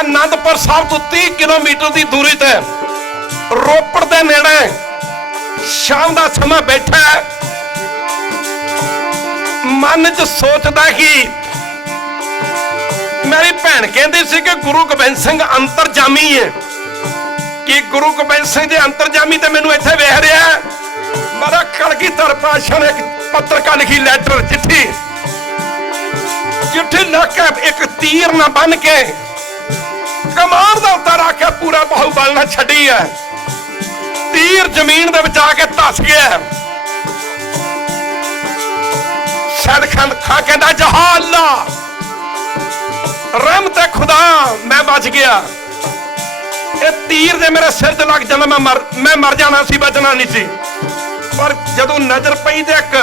ਅਨੰਦਪੁਰ ਸਾਹਿਬ ਤੋਂ 30 ਕਿਲੋਮੀਟਰ ਦੀ ਦੂਰੀ ਤੇ ਰੋਪੜ ਦੇ ਨੇੜੇ ਸ਼ਾਮ ਦਾ ਸਮਾਂ ਬੈਠਾ, ਮਨ 'ਚ ਸੋਚਦਾ ਕਿ ਮੇਰੀ ਭੈਣ ਕਹਿੰਦੀ ਸੀ ਕਿ ਗੁਰੂ ਗੋਬਿੰਦ ਸਿੰਘ ਅੰਤਰਜਾਮੀ ਹੈ, ਕਿ ਗੁਰੂ ਗੋਬਿੰਦ ਸਿੰਘ ਜੀ ਅੰਤਰਜਾਮੀ ਤੇ ਮੈਨੂੰ ਇੱਥੇ ਵੇਖ ਰਿਹਾ। ਮੇਰਾ ਕਲਗੀਧਰ ਪਾਤਸ਼ਾਹ ਨੇ ਪੱਤਰਕਾਰ ਲਿਖੀ, ਲੈਟਰ ਚਿੱਠੀ ਲਿਖ ਕੇ ਇੱਕ ਤੀਰ ਨਾ ਬੰਨ ਕੇ ਕਮਾਨ ਦਾ ਉੱਤੇ ਰੱਖ ਕੇ ਪੂਰਾ ਬਾਹੂਬਲ ਨਾ ਛੱਡੀ ਹੈ। ਤੀਰ ਜ਼ਮੀਨ ਦੇ ਵਿੱਚ ਆ ਕੇ ਧੱਸ ਗਿਆ। ਸੈਦ ਖਾਨ ਕਹਿੰਦਾ ਜਹਾ ਅੱਲਾ ਰਹਿਮਤ ਖੁਦਾ, ਮੈਂ ਬਚ ਗਿਆ। ਇਹ ਤੀਰ ਦੇ ਮੇਰੇ ਸਿਰ 'ਚ ਲੱਗ ਜਾਂਦਾ, ਮੈਂ ਮਰ ਜਾਣਾ ਸੀ, ਬਚਣਾ ਨਹੀਂ ਸੀ। ਪਰ ਜਦੋਂ ਨਜ਼ਰ ਪਈ ਤੇ ਇੱਕ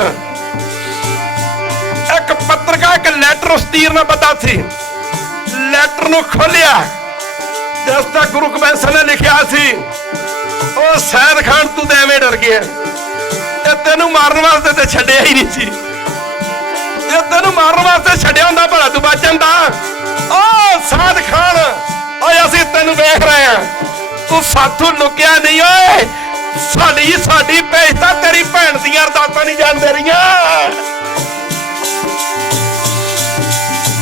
ਪੱਤਰਕਾਰ, ਇੱਕ ਲੈਟਰ ਉਸ ਤੀਰ ਨਾਲ ਬੱਧਾ ਸੀ। ਲੈਟਰ ਨੂੰ ਖੋਲਿਆ, ਜਿਸ ਦਾ ਗੁਰੂ ਗੋਬਿੰਦ ਸਿੰਘ ਨੇ ਲਿਖਿਆ ਸੀ, ਉਹ ਸੈਦ ਖਾਨ ਤੂੰ ਤੇ ਐਵੇਂ ਡਰ ਗਿਆ, ਇਹ ਤੈਨੂੰ ਮਾਰਨ ਵਾਸਤੇ ਤੇ ਛੱਡਿਆ ਹੀ ਨਹੀਂ ਸੀ। ਜੇ ਤੈਨੂੰ ਮਾਰਨ ਵਾਸਤੇ ਛੱਡਿਆ ਹੁੰਦਾ ਭਲਾ ਤੂੰ ਬਚ ਜਾਂਦਾ। ਓ ਸੈਦ ਖਾਨ, ਓਏ ਅਸੀਂ ਤੈਨੂੰ ਵੇਖ ਰਹੇ ਆ, ਤੂੰ ਸਾਥੋਂ ਲੁਕਿਆ ਨਹੀਂ। ਓਏ ਸਾਡੀ ਭੇਜਤਾ, ਤੇਰੀ ਭੈਣ ਦੀਆਂ ਅਰਦਾਸਾਂ ਨਹੀਂ ਜਾਣਦੇ ਰਹੀਆਂ,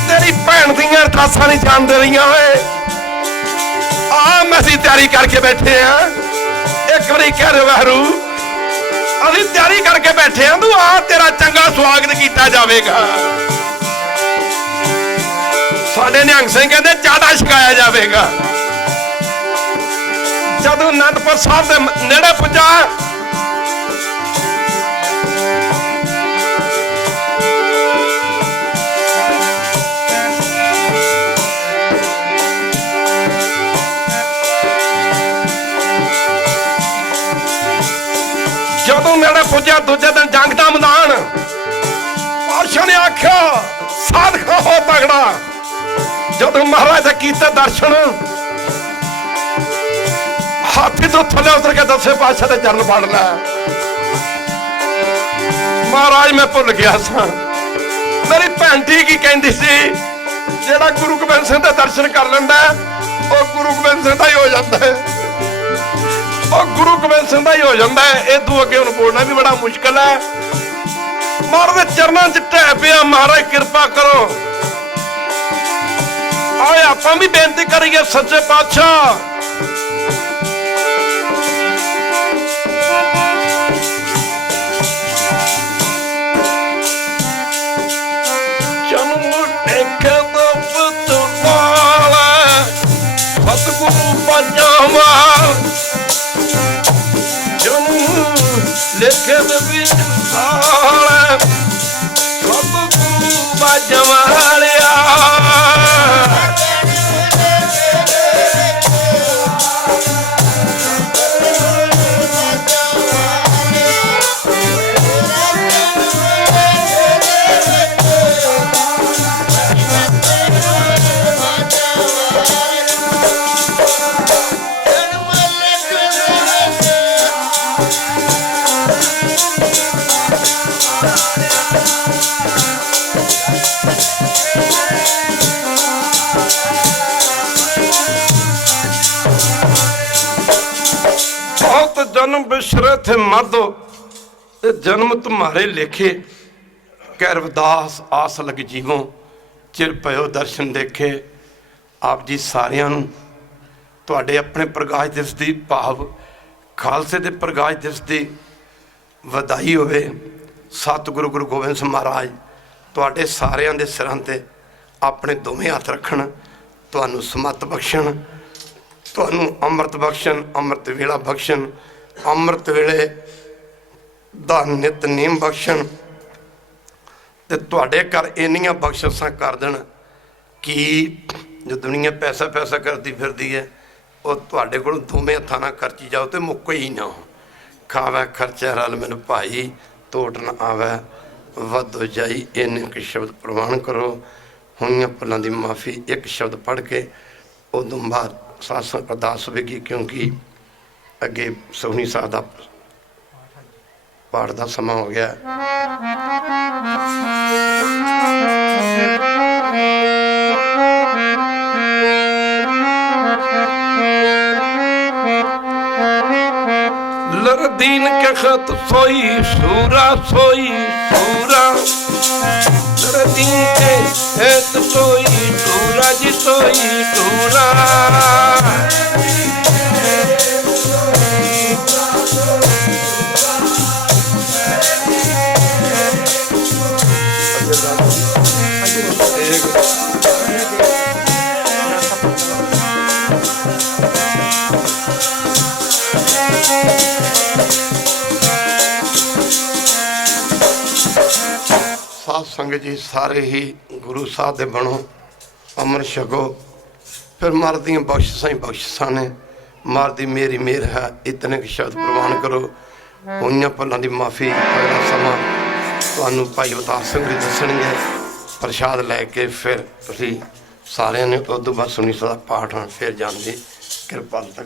ਤੇਰੀ ਭੈਣ ਦੀਆਂ ਅਰਦਾਸਾਂ ਨਹੀਂ ਜਾਣਦੇ ਰਹੀਆਂ। ਓਏ ਆ ਮੈਂ ਅਸੀਂ ਤਿਆਰੀ ਕਰਕੇ ਬੈਠੇ ਆ, ਇੱਕ ਵਾਰੀ ਕਹਿ ਦੇ ਵਾਹਿਗੁਰੂ, ਅਸੀਂ ਤਿਆਰੀ ਕਰਕੇ ਬੈਠੇ ਆ, ਤੂੰ ਆ, ਤੇਰਾ ਚੰਗਾ ਸਵਾਗਤ ਕੀਤਾ ਜਾਵੇਗਾ। ਸਾਡੇ ਨਿਹੰਗ ਸਿੰਘ ਕਹਿੰਦੇ ਚਾੜਾ ਛਕਾਇਆ ਜਾਵੇਗਾ। ਜਦੋਂ ਅਨੰਦਪੁਰ ਸਾਹਿਬ ਦੇ ਨੇੜੇ ਪੁੱਜਾ, ਦੂਜੇ ਦਿਨ ਜੰਗ ਦਾ ਮੈਦਾਨ, ਪਾਤਸ਼ਾਹ ਨੇ ਆਖਿਆ ਸਾਧਖਾ ਹੋ ਤਗੜਾ। ਜਦੋਂ ਮਹਾਰਾਜ ਦੇ ਕੀਤੇ ਦਰਸ਼ਨ, ਹਾਥੀ ਤੋਂ ਥੱਲੇ ਉਤਰ ਕੇ ਦੱਸੇ ਪਾਤਸ਼ਾਹ ਦੇ ਚਰਨ ਫੜ ਲੈ। ਮਹਾਰਾਜ ਮੈਂ ਭੁੱਲ ਗਿਆ ਸਾਂ, ਮੇਰੀ ਭੈਣ ਠੀਕ ਹੀ ਕਹਿੰਦੀ ਸੀ, ਜਿਹੜਾ ਗੁਰੂ ਗੋਬਿੰਦ ਸਿੰਘ ਦੇ ਦਰਸ਼ਨ ਕਰ ਲੈਂਦਾ ਉਹ ਗੁਰੂ ਗੋਬਿੰਦ ਸਿੰਘ ਦਾ ਹੀ ਹੋ ਜਾਂਦਾ ਹੈ, ਉਹ ਗੁਰੂ ਗੋਬਿੰਦ ਸਿੰਘ ਦਾ ਹੀ ਹੋ ਜਾਂਦਾ ਹੈ। ਇਦੋਂ ਅੱਗੇ ਹੁਣ ਬੋਲਣਾ ਵੀ ਬੜਾ ਮੁਸ਼ਕਲ ਹੈ। ਮਹਾਰਾਜ ਦੇ ਚਰਨਾਂ 'ਚ ਢਹਿ ਪਿਆ, ਮਹਾਰਾਜ ਕਿਰਪਾ ਕਰੋ। ਆਏ ਆਪਾਂ ਵੀ ਬੇਨਤੀ ਕਰੀਏ ਸੱਚੇ ਪਾਤਸ਼ਾਹ, ਜਨਮ ਟੇਕੇ ਦਾ ਪੁੱਤਰ ਸਤਿਗੁਰੂ ਪੰਜਾਵਾਂ, ਲਿਖੇ ਦੇ ਵਿੱਚ ਸਾਲ ਸਤਿਗੁਰੂ ਪੰਜਾਵਾਂ। जन्म बिसरे थे मर्दो, जन्म तुम्हारे लेखे, कह रविदास आस लग जीवो, चिर पयो दर्शन देखे। आप जी सारिਆਂ ਨੂੰ ਤੁਹਾਡੇ ਆਪਣੇ ਪ੍ਰਕਾਸ਼ ਦਿਵਸ ਦੀ ਭਾਵ ਖਾਲਸੇ ਦੇ ਪ੍ਰਕਾਸ਼ ਦਿਵਸ ਦੀ ਵਧਾਈ ਹੋਵੇ। ਸਤਿਗੁਰੂ ਗੁਰੂ ਗੋਬਿੰਦ ਸਿੰਘ ਮਹਾਰਾਜ ਤੁਹਾਡੇ ਸਾਰਿਆਂ ਦੇ ਸਿਰਾਂ ਤੇ ਆਪਣੇ ਦੋਵੇਂ ਹੱਥ ਰੱਖਣ, ਤੁਹਾਨੂੰ ਸਮਤ ਬਖਸ਼ਣ, ਤੁਹਾਨੂੰ ਅੰਮ੍ਰਿਤ ਬਖਸ਼ਣ, ਅੰਮ੍ਰਿਤ ਵੇਲਾ ਬਖਸ਼ਣ, ਅੰਮ੍ਰਿਤ ਵੇਲੇ ਦਾ ਨਿਤਨੇਮ ਬਖਸ਼ਣ, ਤੇ ਤੁਹਾਡੇ ਘਰ ਇੰਨੀਆਂ ਬਖਸ਼ਿਸ਼ਾਂ ਕਰ ਦੇਣ ਕਿ ਜੋ ਦੁਨੀਆ ਪੈਸਾ ਪੈਸਾ ਕਰਦੀ ਫਿਰਦੀ ਹੈ, ਉਹ ਤੁਹਾਡੇ ਕੋਲ ਦੋਵੇਂ ਹੱਥਾਂ ਨਾਲ ਖਰਚੀ ਜਾਓ ਤੇ ਮੁੱਕ ਹੀ ਨਾ। ਖਾਵੇ ਖਰਚਾ ਰਲ ਮੈਨੂੰ ਭਾਈ, ਤੋਟ ਨਾ ਆਵੇ ਵੱਧ ਜਾਈ, ਇੰਨੇ ਕੁ ਸ਼ਬਦ ਪ੍ਰਵਾਨ ਕਰੋ। ਹੋਈਆਂ ਭੁੱਲਾਂ ਦੀ ਮਾਫੀ ਇੱਕ ਸ਼ਬਦ ਪੜ੍ਹ ਕੇ ਉਦੋਂ ਬਾਅਦ ਸਾਸਨ ਅਰਦਾਸ ਹੋਵੇਗੀ, ਕਿਉਂਕਿ ਅੱਗੇ ਸੋਹਣੀ ਸਾਹਿਬ ਦਾ ਪਾਠ ਦਾ ਸਮਾਂ ਹੋ ਗਿਆ। लरदीन के खत सोई सूरा सोई सूरा, लरदीन के खत सोई सूरा जी सोई सूरा। साध संगत जी सारे ही गुरु साहब दे बनो, अमृत छको, फिर मर दी बख्शिशां ही बख्शिशां ने। ਮਾਰ ਦੀ ਮੇਰੀ ਮੇਰ ਹੈ। ਇਤਨੇ ਕੁ ਸ਼ਬਦ ਪ੍ਰਵਾਨ ਕਰੋ। ਹੋਈਆਂ ਭੁੱਲਾਂ ਦੀ ਮਾਫੀ। ਅਗਲਾ ਸਮਾਂ ਤੁਹਾਨੂੰ ਭਾਈ ਅਵਤਾਰ ਸਿੰਘ ਜੀ ਦੱਸਣਗੇ। ਪ੍ਰਸ਼ਾਦ ਲੈ ਕੇ ਫਿਰ ਤੁਸੀਂ ਸਾਰਿਆਂ ਨੇ ਉਦੋਂ ਬਾਅਦ ਸੁਣੀ ਸਦਾ ਪਾਠ ਹੁਣ ਫਿਰ ਜਾਣ ਦੀ ਕਿਰਪਾਲਤਾ